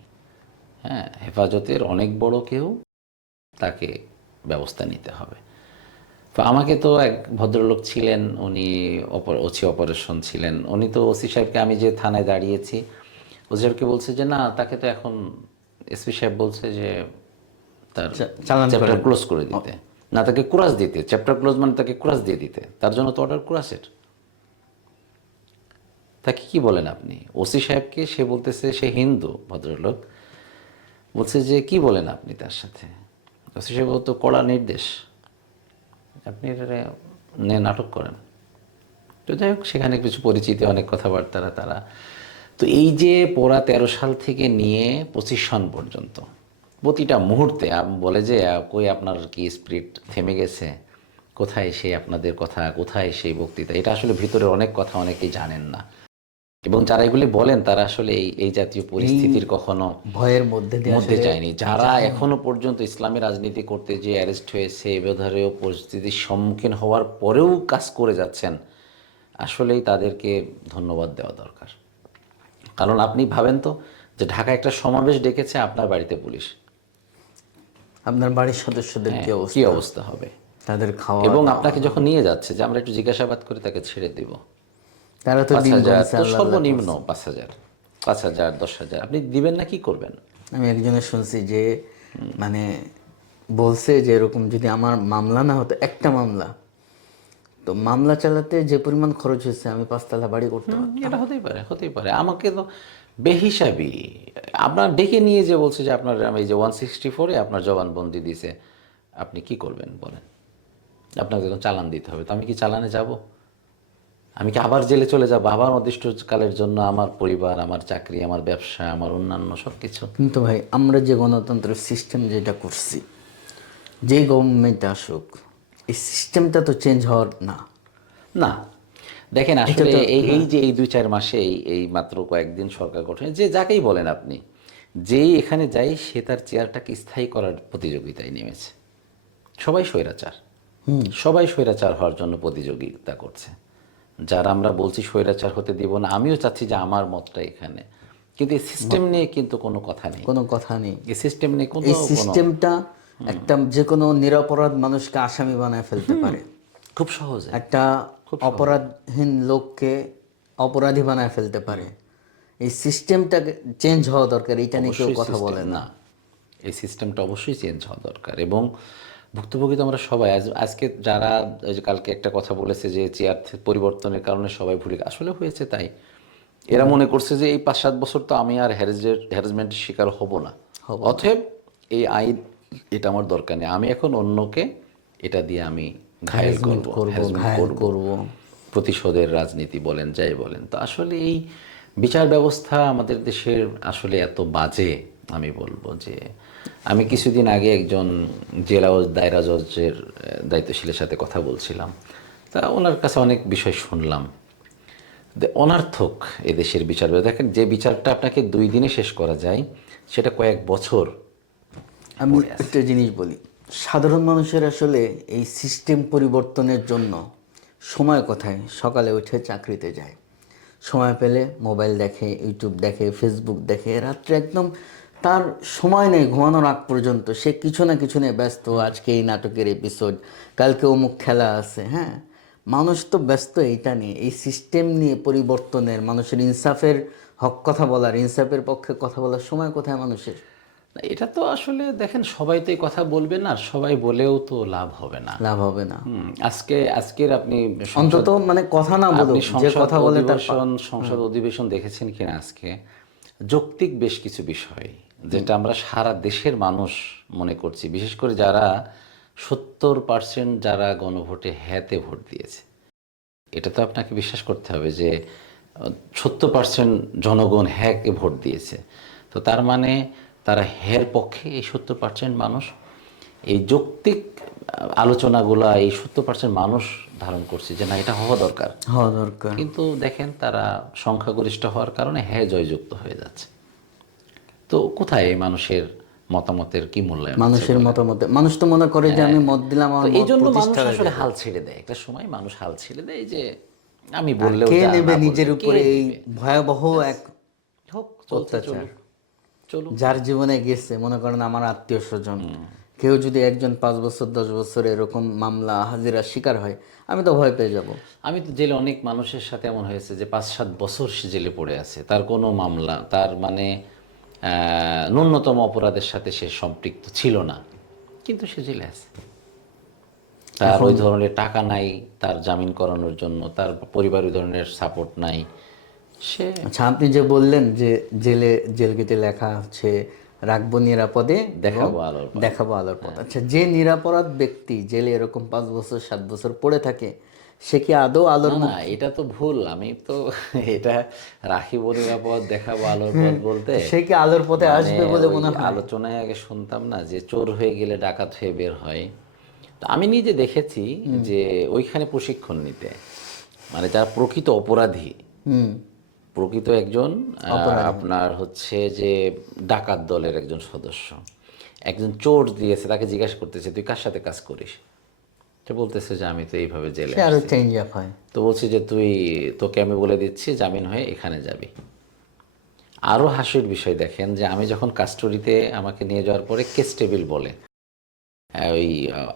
হ্যাঁ, হেফাজতের অনেক বড় কেউ, তাকে ব্যবস্থা নিতে হবে। তো আমাকে তো এক ভদ্রলোক ছিলেন, উনি ওসি অপারেশন ছিলেন, উনি তো ওসি সাহেবকে, আমি যে থানায় দাঁড়িয়েছি, ওসি সাহেবকে বলছে যে না, তাকে তো এখন এসপি সাহেব বলছে যে তার চালান চ্যাপ্টার ক্লোজ করে দিতে, না তাকে কুরাস দিতে। চ্যাপ্টার ক্লোজ মানে তাকে কুরাস দিয়ে দিতে, তার জন্য তো অর্ডার কুরাসের। তাকে কি বলেন আপনি? ওসি সাহেবকে সে বলতেছে, সে হিন্দু ভদ্রলোক, বলছে যে কি বলেন আপনি তার সাথে? ওসি সাহেব তো কড়া নির্দেশ, আপনি এটা নিয়ে নাটক করেন। তো যাই হোক, সেখানে কিছু পরিচিতি, অনেক কথাবার্তারা তারা। তো এই যে পড়া 13 সাল থেকে নিয়ে 25 সন পর্যন্ত প্রতিটা মুহূর্তে বলে যে কই আপনার কি স্পিরিট থেমে গেছে, কোথায় সেই আপনাদের কথা, কোথায় সেই বক্তৃতা। এটা আসলে ভিতরে অনেক কথা অনেকেই জানেন না, এবং যারা এগুলি বলেন তারা আসলে এই জাতীয় পরিস্থিতির কখনো ভয়ের মধ্যে যায়নি। যারা এখনো পর্যন্ত ইসলামী রাজনীতি করতে যে অ্যারেস্ট হয়েছে, এবারেও পরিস্থিতির সম্মুখীন হওয়ার পরেও কাজ করে যাচ্ছেন, আসলেই তাদেরকে ধন্যবাদ দেওয়া দরকার। কারণ আপনি ভাবেন তো যে ঢাকা একটা সমাবেশ ডেকেছে, আপনার বাড়িতে পুলিশ, আপনার বাড়ির সদস্যদের কি অবস্থা হবে, তাদের খাওয়া, এবং আপনাকে যখন নিয়ে যাচ্ছে যে আমরা একটু জিজ্ঞাসাবাদ করে তাকে ছেড়ে দিব, তারা তো দিন 5,000 গুনছে, তো আল্লাহ আল্লাহ সর্বনিম্ন করছে। 5,000, 5,000, 10,000 আপনি দিবেন না, কি করবেন? আমি একজনের শুনছি যে মানে বলছে যে এরকম যদি আমার মামলা না হতো, একটা মামলা, তো মামলা চালাতে যে পরিমাণ খরচ হয়েছে আমি 5 তলা বাড়ি করতে পারতাম। এটা হতেই পারে, হতেই পারে। আমাকে তো বেহিসাবি আপনার ডেকে নিয়ে যে বলছে যে আপনার আমি এই যে 164-এ আপনার জবানবন্দি দিছে, আপনি কি করবেন বলেন? আপনাকে তো চালান দিতে হবে, তো আমি কি চালানে যাব? আমি কি আবার জেলে চলে যাব আবার অনির্দিষ্টকালের জন্য? আমার পরিবার, আমার চাকরি, আমার ব্যবসা, আমার অন্যান্য সব কিছু। কিন্তু ভাই আমরা যে গণতন্ত্রের সিস্টেম যেটা করছি, যে গভর্নমেন্ট আসুক, এই সিস্টেমটা তো চেঞ্জ হওয়ার না। না, দেখেন এটা আসলে তো এই এই যে এই 2-4 মাসে এই মাত্র কয়েকদিন সরকার গঠন, যে যাকেই বলেন আপনি, যেই এখানে যাই সে তার চেয়ারটাকে স্থায়ী করার প্রতিযোগিতায় নেমেছে। সবাই স্বৈরাচার, সবাই স্বৈরাচার হওয়ার জন্য প্রতিযোগিতা করছে। যারা আমরা বলছি স্বৈরাচার হতে দিব না, আমিও চাচ্ছি যে আমার মতটা এখানে, কিন্তু এই সিস্টেম নিয়ে কিন্তু কোনো কথা নেই। কোনো কথা নেই। এই সিস্টেম নিয়ে কোনো এই কোনো সিস্টেমটা একটা যে কোনো নিরপরাধ মানুষকে আসামি বানায় ফেলতে পারে, খুব সহজে একটা অপরাধহীন লোককে অপরাধী বানায় ফেলতে পারে। এই সিস্টেমটা চেঞ্জ হওয়া দরকার, এটা নিয়ে কেউ অবশ্যই কথা system বলে না। এই সিস্টেমটা অবশ্যই চেঞ্জ হওয়া দরকার। এবং ভুক্তভোগী তো আমরা সবাই। আজকে যারা এই যে কালকে একটা কথা বলেছে যে চেয়ার পরিবর্তনের কারণে সবাই ভুলে আসলে হয়েছে তাই। এরা মনে করছে যে এই 5-7 বছর তো আমি আর হ্যারাসমেন্টের শিকার হব না, অতএব এই আইন এটা আমার দরকার নেই, আমি এখন অন্যকে এটা দিয়ে আমি ঘায়েল করব, হ্যারাসমেন্ট ঘায়েল করব, করব। প্রতিশোধের রাজনীতি বলেন যাই বলেন। তো আসলে এই বিচার ব্যবস্থা আমাদের দেশের আসলে এত বাজে, আমি বলবো যে আমি কিছুদিন আগে একজন জেলা ও দায়রা জজের দায়িত্বশীলের সাথে কথা বলছিলাম, তা ওনার কাছে অনেক বিষয় শুনলাম। অনর্থক এদেশের বিচার ব্যবস্থা। দেখেন, যে বিচারটা আপনাকে 2 দিনে শেষ করা যায় সেটা কয়েক বছর আমি একটা জিনিস বলি, সাধারণ মানুষের আসলে এই সিস্টেম পরিবর্তনের জন্য সময় কোথায়? সকালে উঠে চাকরিতে যায়, সময় পেলে মোবাইল দেখে, ইউটিউব দেখে, ফেসবুক দেখে, রাত্রে একদম তার সময় নেই ঘুমানোর আগ পর্যন্ত সে কিছু না কিছু নিয়ে ব্যস্ত। আজকে এই নাটকের এপিসোড, কালকে অমুক খেলা আছে। হ্যাঁ, মানুষ তো ব্যস্ত এইটা নিয়ে, এই সিস্টেম নিয়ে পরিবর্তনের, মানুষের ইনসাফের হক কথা বলার, ইনসাফের পক্ষে কথা বলার সময় কোথায় মানুষের? না, এটা তো আসলে দেখেন সবাই তো এই কথা বলবে না, সবাই বলেও তো লাভ হবে না। লাভ হবে না। আজকের আপনি অন্তত মানে কথা না বলুক, আপনি যে সংসদ কথা বলে তার সংসদ অধিবেশন দেখেছেন কিনা আজকে? যৌক্তিক বেশ কিছু বিষয় যেটা আমরা সারা দেশের মানুষ মনে করছি, বিশেষ করে যারা 70% যারা গণভোটে হ্যাঁতে ভোট দিয়েছে, এটা তো আপনাকে বিশ্বাস করতে হবে যে 70% জনগণ হ্যাঁকে ভোট দিয়েছে। তো তার মানে তারা হ্যাঁর পক্ষে, এই 70% মানুষ। এই যৌক্তিক আলোচনাগুলা এই 70% মানুষ ধারণ করছে যে না, এটা হওয়া দরকার। হওয়া দরকার। কিন্তু দেখেন তারা সংখ্যাগরিষ্ঠ হওয়ার কারণে হ্যাঁ জয়যুক্ত হয়ে যাচ্ছে। তো কোথায় এই মানুষের মতামতের কি মূল্যায়ন আছে মানুষের বলেন? মতামতে মানুষ তো মনে করে যে আমি মত দিলাম, তো আমার এই মত জন্য মানুষ প্রতিষ্ঠা হয়ে আসলে যাবে। হাল ছেড়ে দেয়, একটা সময় মানুষ হাল ছেড়ে দেয় যে আমি আর বললেও কে যা, নেবে না নিজের বললেও কে উপরে এই নেবে? ভয়াবহ এক হোক, চলতে অত্যাচার? চলুক, চলুক। যার জীবনে গেছে, মনে করেন আমার আত্মীয় স্বজন, কেউ যদি একজন 5 বছর 10 বছর এরকম মামলা হাজিরা শিকার হয়, আমি তো ভয় পেয়ে যাব। আমি তো জেলে অনেক মানুষের সাথে এমন হয়েছে যে 5-7 বছর সে জেলে পড়ে আছে, তার কোনো মামলা, তার মানে ন্যূনতম অপরাধের সাথে সে সম্পৃক্ত ছিল না, কিন্তু সে জেলে আছে। তার ওই ধরনের টাকা নাই তার জামিন করানোর জন্য, তার পরিবার ওই ধরনের সাপোর্ট নাই, সে আচ্ছা, আপনি যে বললেন যে জেল গেটে লেখা হচ্ছে রাখবো নিরাপদে, দেখাবো আলোর পথ। দেখাবো আলোর পথ। আচ্ছা, যে নিরাপরাধ ব্যক্তি জেলে এরকম 5 বছর 7 বছর পড়ে থাকে, সে কি আদৌ আলোর না মুখ? না, এটা তো ভুল। আমি তো এটা রাখিব নিরাপদ, দেখাবো আলোর পথ বলতে সে কি আলোর পথে মানে আসবে বলে ওই মনে হয়? আলোচনায় আগে শুনতাম না যে চোর হয়ে গেলে ডাকাত হয়ে বের হয়। তো আমি নিজে দেখেছি যে ওইখানে প্রশিক্ষণ নিতে, মানে যারা প্রকৃত অপরাধী, হুম। প্রকৃত একজন আপনার হচ্ছে যে ডাকাত দলের একজন সদস্য, একজন চোর দিয়েছে, তাকে জিজ্ঞাসা করতেছে তুই কার সাথে কাজ করিস, সে বলতেছে যে আমি তো এইভাবে জেলে সে আরো আসছি। চেঞ্জ আপ হয়। তো বলছি যে তোকে আমি বলে দিচ্ছি জামিন হয়ে এখানে যাবি। আরও হাসির বিষয় দেখেন যে আমি যখন কাস্টডিতে আমাকে নিয়ে যাওয়ার পরে কেস টেবিল বলে ওই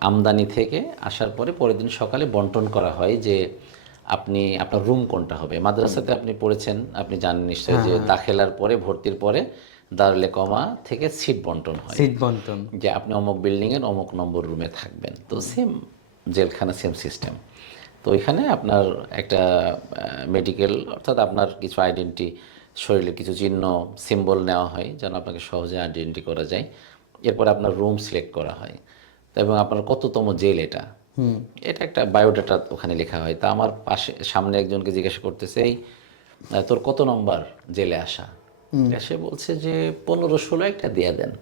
আমদানি থেকে আসার পরে পরের দিন সকালে বন্টন করা হয় যে আপনি আপনার রুম কোনটা হবে। মাদ্রাসাতে আপনি পড়েছেন, আপনি জানেন নিশ্চয়ই যে দাখিলার পরে ভর্তির পরে দারুল ইকামা থেকে সিট বন্টন হয়, সিট বন্টন। যে আপনি অমুক বিল্ডিংয়ের অমুক নম্বর রুমে থাকবেন। তো সেম জেলখানা, সেম সিস্টেম। তো ওইখানে আপনার একটা মেডিকেল, অর্থাৎ আপনার কিছু আইডেন্টি, শরীরের কিছু চিহ্ন, সিম্বল নেওয়া হয় যেন আপনাকে সহজে আইডেন্টি করা যায়। এরপর আপনার রুম সিলেক্ট করা হয়, এবং আপনার কততম জেল এটা, এটা একটা বায়োডাটা ওখানে লেখা হয়। তা আমার পাশে সামনে একজনকে জিজ্ঞাসা করতেছে, এই তোর কত নম্বর জেলে আসা? সে বলছে যে 15-16 একটা দিয়ে দেন।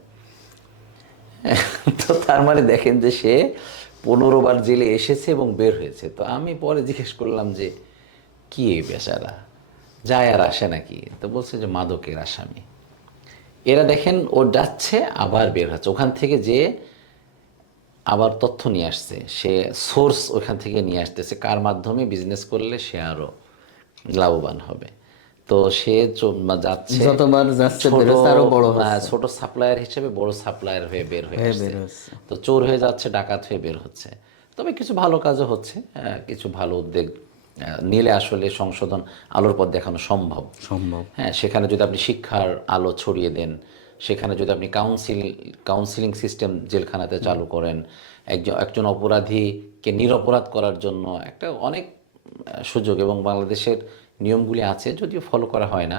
তো তার মানে দেখেন যে সে 15 বার জেলে এসেছে এবং বের হয়েছে। তো আমি পরে জিজ্ঞেস করলাম যে কি এই বেচারা যায় আর আসে নাকি? তো বলছে যে মাদকের আসামি। এরা দেখেন ও যাচ্ছে আবার বের হচ্ছে, ওখান থেকে যে আবার তথ্য নিয়ে আসছে, সে সোর্স ওখান থেকে নিয়ে আসতেছে কার মাধ্যমে বিজনেস করলে সে আরো লাভবান হবে। তো সে যাচ্ছে, যতবার যাচ্ছে ছোট বেরোচ্ছে আরো বড় হচ্ছে। ছোট সাপ্লায়ার হিসেবে বড় সাপ্লায়ার হয়ে বের হয়ে আসছে। বের হচ্ছে। তো চোর হয়ে যাচ্ছে, ডাকাত হয়ে বের হচ্ছে। তবে কিছু ভালো কাজও হচ্ছে, কিছু ভালো উদ্যোগ নিলে আসলে সংশোধন, আলোর পথ দেখানো সম্ভব। সম্ভব। হ্যাঁ, সেখানে যদি আপনি শিক্ষার আলো ছড়িয়ে দেন, সেখানে যদি আপনি কাউন্সিলিং সিস্টেম জেলখানাতে চালু করেন, একজন অপরাধীকে নিরপরাধ করার জন্য একটা অনেক সুযোগ, এবং বাংলাদেশের নিয়মগুলি আছে, যদিও ফলো করা হয় না,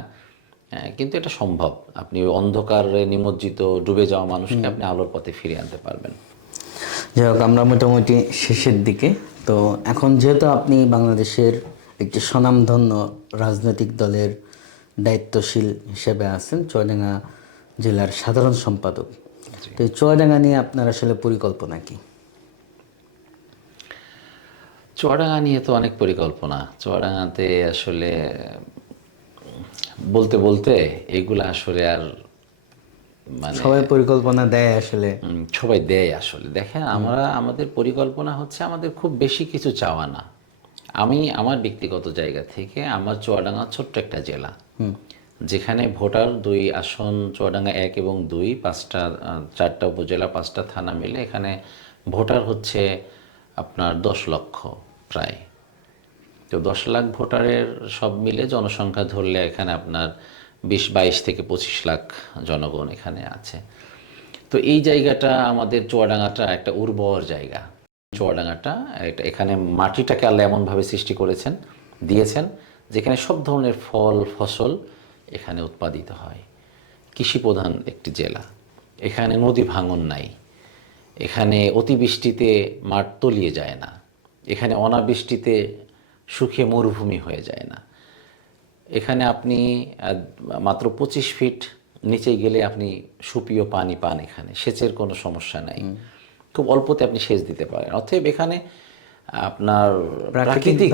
কিন্তু এটা সম্ভব। আপনি ওই অন্ধকারে নিমজ্জিত ডুবে যাওয়া মানুষকে আপনি আলোর পথে ফিরিয়ে আনতে পারবেন। যাই হোক, আমরা মোটামুটি শেষের দিকে। তো এখন যেহেতু আপনি বাংলাদেশের একটি স্বনামধন্য রাজনৈতিক দলের দায়িত্বশীল হিসেবে আছেন, চুয়াডাঙ্গা জেলার সাধারণ সম্পাদক, তো এই চুয়াডাঙ্গা নিয়ে আপনার আসলে পরিকল্পনা কি? চুয়াডাঙ্গা নিয়ে তো অনেক পরিকল্পনা। চুয়াডাঙ্গাতে আসলে বলতে বলতে এগুলো আসলে আর মানে সবাই পরিকল্পনা দেয় আসলে। সবাই দেয় আসলে। দেখেন, আমাদের পরিকল্পনা হচ্ছে, আমাদের খুব বেশি কিছু চাওয়া না। আমি আমার ব্যক্তিগত জায়গা থেকে, আমার চুয়াডাঙ্গা ছোট্ট একটা জেলা, যেখানে ভোটার 2 আসন, চুয়াডাঙ্গা 1 এবং 2, 4টা উপজেলা, 5টা থানা মিলে এখানে ভোটার হচ্ছে আপনার 10 লক্ষ প্রায়। তো 10 লাখ ভোটারের সব মিলে জনসংখ্যা ধরলে এখানে আপনার 22 থেকে 25 লাখ জনগণ এখানে আছে। তো এই জায়গাটা, আমাদের চুয়াডাঙ্গাটা একটা উর্বর জায়গা। চুয়াডাঙ্গাটা এখানে মাটিটাকে আল্লাহ এমনভাবে সৃষ্টি করেছেন, দিয়েছেন, যেখানে সব ধরনের ফল ফসল এখানে উৎপাদিত হয়। কৃষিপ্রধান একটি জেলা। এখানে নদী ভাঙন নাই। এখানে অতিবৃষ্টিতে মাঠ তলিয়ে যায় না। এখানে অনাবৃষ্টিতে শুকিয়ে মরুভূমি হয়ে যায় না। এখানে আপনি মাত্র 25 ফিট নিচে গেলে আপনি সুপেয় পানি পান। এখানে সেচের কোনো সমস্যা নাই, খুব অল্পতে আপনি সেচ দিতে পারেন। অতএব এখানে আপনার প্রাকৃতিক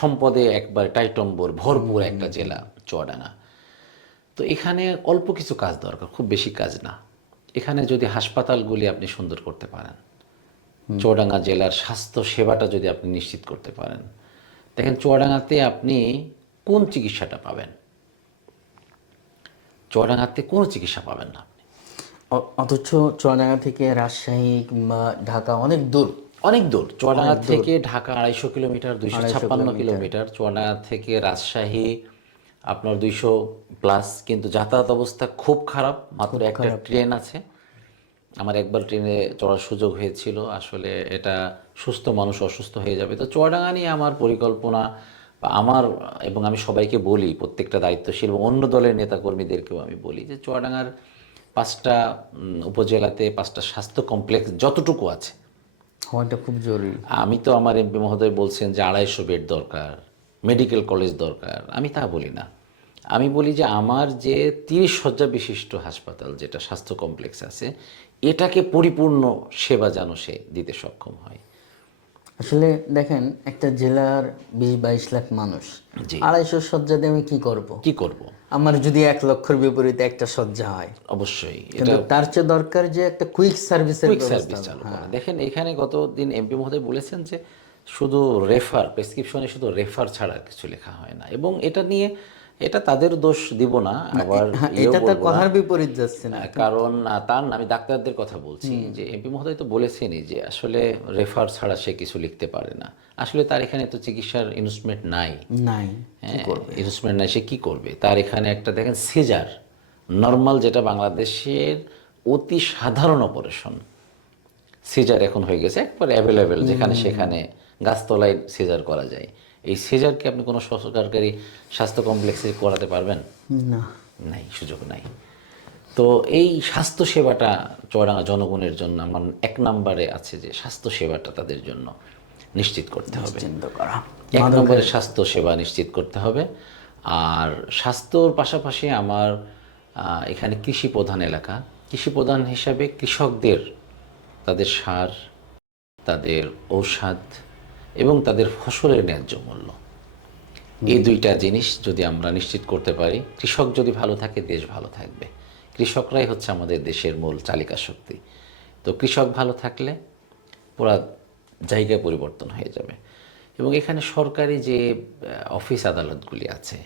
সম্পদে একবার টাইটম্বর ভরপুর একটা জেলা চুয়াডাঙ্গা। তো এখানে অল্প কিছু কাজ দরকার, খুব বেশি কাজ না। এখানে যদি হাসপাতালগুলি আপনি সুন্দর করতে পারেন, চুয়াডাঙ্গা জেলার স্বাস্থ্য সেবাটা যদি আপনি নিশ্চিত করতে পারেন, দেখেন চুয়াডাঙ্গাতে আপনি কোন চিকিৎসাটা পাবেন? চুয়াডাঙ্গাতে কোনো চিকিৎসা পাবেন না আপনি। অথচ চুয়াডাঙ্গা থেকে রাজশাহী কিংবা ঢাকা অনেক দূর। অনেক দূর। চুয়াডাঙ্গা থেকে ঢাকা 250 কিলোমিটার, 256 কিলোমিটার। চুয়াডাঙ্গা থেকে রাজশাহী আপনার 200 প্লাস, কিন্তু যাতায়াত অবস্থা খুব খারাপ। মাত্র একটা ট্রেন আছে। আমার একবার ট্রেনে চড়ার সুযোগ হয়েছিল। আসলে এটা সুস্থ মানুষ অসুস্থ হয়ে যাবে। তো চুয়াডাঙ্গা নিয়ে আমার পরিকল্পনা, বা আমার, এবং আমি সবাইকে বলি, প্রত্যেকটা দায়িত্বশীল এবং অন্য দলের নেতাকর্মীদেরকেও আমি বলি যে চুয়াডাঙ্গার 5টা উপজেলাতে 5টা স্বাস্থ্য কমপ্লেক্স যতটুকু আছে হওয়াটা খুব জরুরি। আমি তো, আমার এমপি মহোদয় বলছেন যে 250 বেড দরকার, মেডিকেল কলেজ দরকার, আমি তা বলি না। আমি বলি যে আমার যে 30 শয্যা বিশিষ্ট হাসপাতাল, যেটা স্বাস্থ্য কমপ্লেক্স আছে, এটাকে পরিপূর্ণ সেবা যেন সে দিতে সক্ষম হয়। আসলে দেখেন, একটা জেলার 20-22 লাখ মানুষ, 250 শয্যা দিয়ে আমি কি করব? আমার যদি 1 লক্ষের বিপরীতে একটা শয্যা হয়, অবশ্যই কিন্তু তার চেয়ে দরকার যে একটা কুইক সার্ভিসের ব্যবস্থা চালু করা। দেখেন, এখানে গতদিন এমপি মহোদয় বলেছেন যে শুধু প্রেসক্রিপশনে শুধু রেফার ছাড়া কিছু লেখা হয় না, এবং এটা নিয়ে এটা তাদের দোষ দিব না, আবার হ্যাঁ, ইয়েও এটা তার বলবো না। কথার বিপরীত যাচ্ছে না। কারণ তার না, আমি ডাক্তারদের কথা বলছি যে এমপি মহোদয় তো বলেছেনই যে আসলে রেফার ছাড়া সে কিছু লিখতে পারে না। আসলে তার এখানে তো চিকিৎসার ইনস্ট্রুমেন্ট নাই। নাই, কি করবে? ইনস্ট্রুমেন্ট নাই, সে কি করবে? তার এখানে একটা দেখেন সিজার, নর্মাল যেটা বাংলাদেশের অতি সাধারণ অপারেশন, সিজার এখন হয়ে গেছে একবার অ্যাভেলেবেল, যেখানে সেখানে গাছতলায় সিজার করা যায়। এই সিজারকে আপনি কোনো সরকারি স্বাস্থ্য কমপ্লেক্সে করাতে পারবেন? না। নাই, সুযোগ নাই। তো এই স্বাস্থ্য সেবাটা চুয়াডাঙ্গা জনগণের জন্য আমার এক নম্বরে আছে, যে স্বাস্থ্য সেবাটা তাদের জন্য নিশ্চিত করতে হবে। চিন্তা করা। এক নম্বরে স্বাস্থ্য সেবা নিশ্চিত করতে হবে। আর স্বাস্থ্যর পাশাপাশি আমার এখানে কৃষি প্রধান এলাকা, কৃষি প্রধান হিসাবে কৃষকদের তাদের সার, তাদের ঔষধ এবং তাদের ফসলের ন্যায্য মূল্য, এই দুইটা জিনিস যদি আমরা নিশ্চিত করতে পারি, কৃষক যদি ভালো থাকে দেশ ভালো থাকবে। কৃষকরাই হচ্ছে আমাদের দেশের মূল চালিকা শক্তি। তো কৃষক ভালো থাকলে পুরা জায়গায় পরিবর্তন হয়ে যাবে। এবং এখানে সরকারি যে অফিস আদালতগুলি আছে,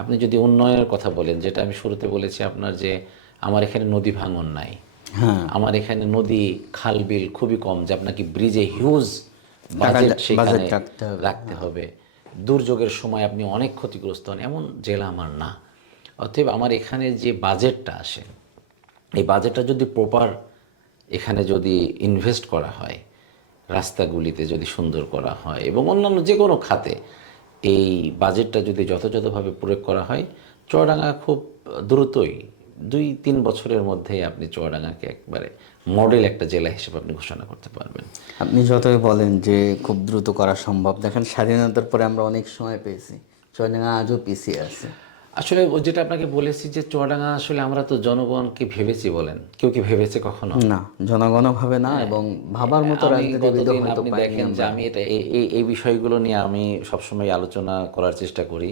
আপনি যদি উন্নয়নের কথা বলেন, যেটা আমি শুরুতে বলেছি আপনার, যে আমার এখানে নদী ভাঙন নাই, হ্যাঁ, আমার এখানে নদী খাল বিল খুবই কম, যে আপনাকে ব্রিজে হিউজ বাজেট সেখানে রাখতে হবে, দুর্যোগের সময় আপনি অনেক ক্ষতিগ্রস্ত হন, এমন জেলা আমার না। অতএব আমার এখানে যে বাজেটটা আসে, এই বাজেটটা যদি প্রপার এখানে যদি ইনভেস্ট করা হয়, রাস্তাগুলিতে যদি সুন্দর করা হয় এবং অন্যান্য যে কোনো খাতে এই বাজেটটা যদি যথাযথভাবে প্রয়োগ করা হয়, চুয়াডাঙ্গা খুব দ্রুতই 2-3 বছরের মধ্যেই আপনি চুয়াডাঙ্গাকে একবারে মডেল একটা জেলা হিসেবে আপনি ঘোষণা করতে পারবেন। আপনি যতই বলেন যে খুব দ্রুত করা সম্ভব, দেখেন স্বাধীনতার পরে আমরা অনেক সময় পেয়েছি, চুয়াডাঙ্গা আজও পিছিয়ে আছে। আসলে ওই যেটা আপনাকে বলেছি যে চুয়াডাঙ্গা আসলে আমরা তো জনগণকে ভেবেছি, বলেন কেউ কি ভেবেছে কখনো? না, জনগণও ভাবে না, এবং ভাবার মতো আমি রাজনীতিবিদও গতদিন হয়তো আপনি পাইনি দেখেন যে আমরা। আমি এটা এই বিষয়গুলো নিয়ে আমি সবসময় আলোচনা করার চেষ্টা করি।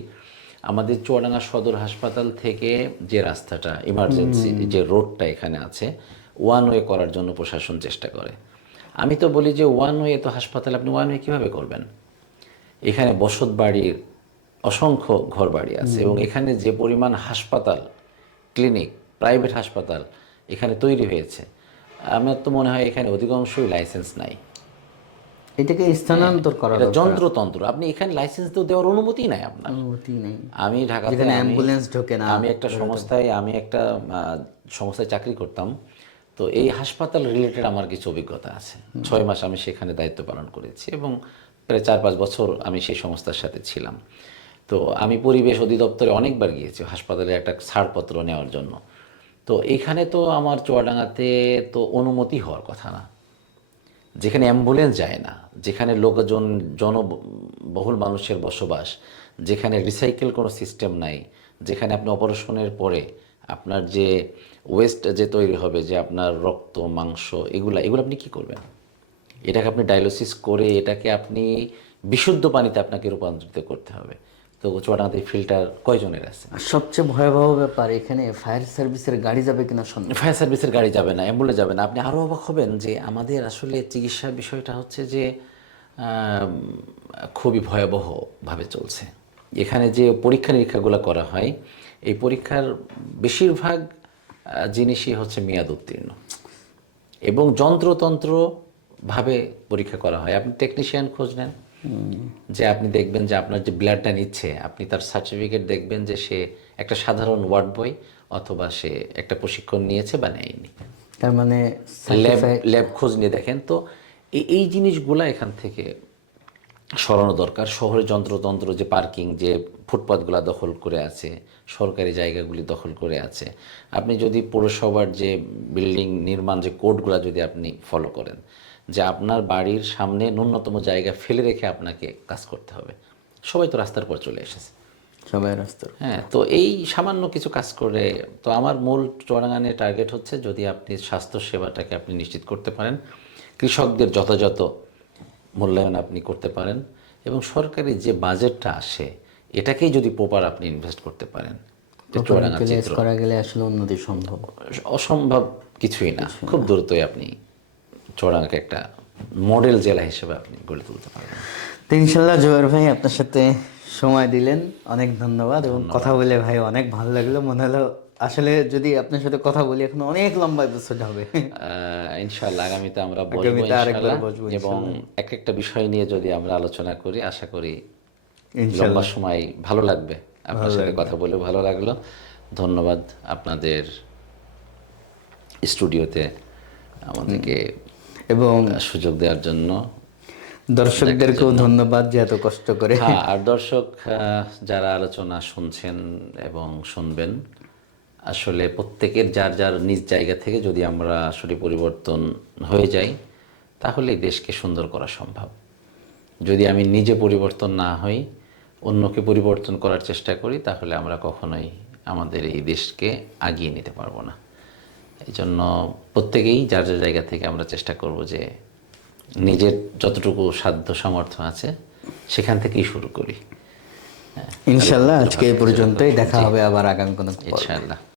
আমাদের চুয়াডাঙ্গা সদর হাসপাতাল থেকে যে রাস্তাটা, ইমার্জেন্সি যে রোডটা এখানে আছে, ওয়ান ওয়ে করার জন্য প্রশাসন চেষ্টা করে। আমি তো বলি যে ওয়ান ওয়ে তো হাসপাতাল, আপনি ওয়ান ওয়ে কীভাবে করবেন? এখানে বসত বাড়ির অসংখ্য ঘর বাড়ি আছে, এবং এখানে যে পরিমাণ হাসপাতাল, ক্লিনিক, প্রাইভেট হাসপাতাল এখানে তৈরি হয়েছে, আমার তো মনে হয় এখানে অধিকাংশই লাইসেন্স নাই। এটাকে স্থানান্তর করা এটা যন্ত্রতন্ত্র, আপনি এখানে লাইসেন্স তো দেওয়ার অনুমতি নাই আপনার। অনুমতি নেই। আমি ঢাকাতে, যেখানে অ্যাম্বুলেন্স ঢোকে না। আমি একটা সংস্থায় চাকরি করতাম। তো এই হাসপাতাল রিলেটেড আমার কিছু অভিজ্ঞতা আছে। 6 মাস আমি সেখানে দায়িত্ব পালন করেছি এবং প্রায় 4-5 বছর আমি সেই সংস্থার সাথে ছিলাম। তো আমি পরিবেশ অধিদপ্তরে অনেকবার গিয়েছি হাসপাতালে একটা ছাড়পত্র নেওয়ার জন্য। তো এখানে তো আমার চুয়াডাঙ্গাতে তো অনুমতি হওয়ার কথা না, যেখানে অ্যাম্বুলেন্স যায় না, যেখানে লোকজন, জনবহুল মানুষের বসবাস, যেখানে রিসাইকেল কোনো সিস্টেম নাই, যেখানে আপনি অপারেশনের পরে আপনার যে ওয়েস্ট যে তৈরি হবে, যে আপনার রক্ত, মাংস, এগুলো আপনি কি করবেন? এটাকে আপনি ডায়ালিসিস করে এটাকে আপনি বিশুদ্ধ পানিতে আপনাকে রূপান্তরিত করতে হবে। তো চুয়াডাঙ্গাতে ফিল্টার কয়জনের আছে? আর সবচেয়ে ভয়াবহ ব্যাপার, এখানে ফায়ার সার্ভিসের গাড়ি যাবে কিনা সন্দেহ। ফায়ার সার্ভিসের গাড়ি যাবে না, অ্যাম্বুলেন্স যাবে না। আপনি আরও অবাক হবেন যে আমাদের আসলে চিকিৎসার বিষয়টা হচ্ছে যে খুবই ভয়াবহভাবে চলছে। এখানে যে পরীক্ষা নিরীক্ষাগুলো করা হয়, এই পরীক্ষার বেশিরভাগ জিনিসই হচ্ছে মেয়াদ উত্তীর্ণ এবং যন্ত্রতন্ত্রভাবে পরীক্ষা করা হয়। আপনি টেকনিশিয়ান খোঁজ নেন, যে আপনি দেখবেন যে আপনার যে ব্লাডটা নিচ্ছে, আপনি তার সার্টিফিকেট দেখবেন যে সে একটা সাধারণ ওয়ার্ড বয়, অথবা সে একটা প্রশিক্ষণ নিয়েছে বা নেয়নি। তার মানে ল্যাব খোঁজ নিয়ে দেখেন। তো এই জিনিসগুলা এখান থেকে সরানো দরকার। শহরের যন্ত্রতন্ত্র, যে পার্কিং, যে ফুটপাথগুলো দখল করে আছে, সরকারি জায়গাগুলি দখল করে আছে, আপনি যদি পৌরসভার যে বিল্ডিং নির্মাণ যে কোডগুলো যদি আপনি ফলো করেন, যে আপনার বাড়ির সামনে ন্যূনতম জায়গা ফেলে রেখে আপনাকে কাজ করতে হবে। সবাই তো রাস্তার পর চলে এসেছে, সবাই রাস্তার। হ্যাঁ। তো এই সামান্য কিছু কাজ করে, তো আমার মূল চুয়াডাঙ্গানের টার্গেট হচ্ছে, যদি আপনি স্বাস্থ্য সেবাটাকে আপনি নিশ্চিত করতে পারেন, কৃষকদের যথাযথ মূল্যায়ন আপনি করতে পারেন, এবং সরকারি যে বাজেটটা আসে এটাকেই যদি প্রপার আপনি ইনভেস্ট করতে পারেন, চুয়াডাঙ্গা চিত্র করা গেলে আসলে উন্নতি সম্ভব। অসম্ভব কিছুই না। খুব দ্রুতই আপনি চুয়াডাঙ্গাকে একটা মডেল জেলা হিসেবে আপনি গড়ে তুলতে পারবেন। তো ইনশাল্লাহ জোয়ার ভাই, আপনার সাথে সময় দিলেন, অনেক ধন্যবাদ। এবং কথা বলে ভাই অনেক ভালো লাগলো, মনে হলো আসলে যদি আপনার সাথে কথা বলি এখন অনেক লম্বা এপিসোড হবে। ইনশাল্লাহ আগামীতে আমরা বসবো আগামীতে আরেকবার ইনশাল্লাহ, বসবো এবং ইনশাল্লাহ। এক একটা বিষয় নিয়ে যদি আমরা আলোচনা করি আশা করি লম্বা ইনশাল্লাহ সময় ভালো লাগবে। আপনার ভালো সাথে লাগবে। কথা বলে ভালো লাগলো। ধন্যবাদ আপনাদের স্টুডিওতে আমাদেরকে এবং সুযোগ দেওয়ার জন্য। দর্শকদেরকেও ধন্যবাদ যে এত কষ্ট করে। হ্যাঁ, আর দর্শক যারা আলোচনা শুনছেন এবং শুনবেন, আসলে প্রত্যেকের যার যার নিজ জায়গা থেকে যদি আমরা আসলে পরিবর্তন হয়ে যাই তাহলে এই দেশকে সুন্দর করা সম্ভব। যদি আমি নিজে পরিবর্তন না হই, অন্যকে পরিবর্তন করার চেষ্টা করি, তাহলে আমরা কখনোই আমাদের এই দেশকে আগিয়ে নিতে পারবো না। এই জন্য প্রত্যেকেই যার যার জায়গা থেকে আমরা চেষ্টা করব যে নিজের যতটুকু সাধ্য সামর্থ্য আছে সেখান থেকেই শুরু করি। ইনশাল্লাহ আজকে এই পর্যন্তই, দেখা হবে আবার আগামী কোনো ইনশাআল্লাহ।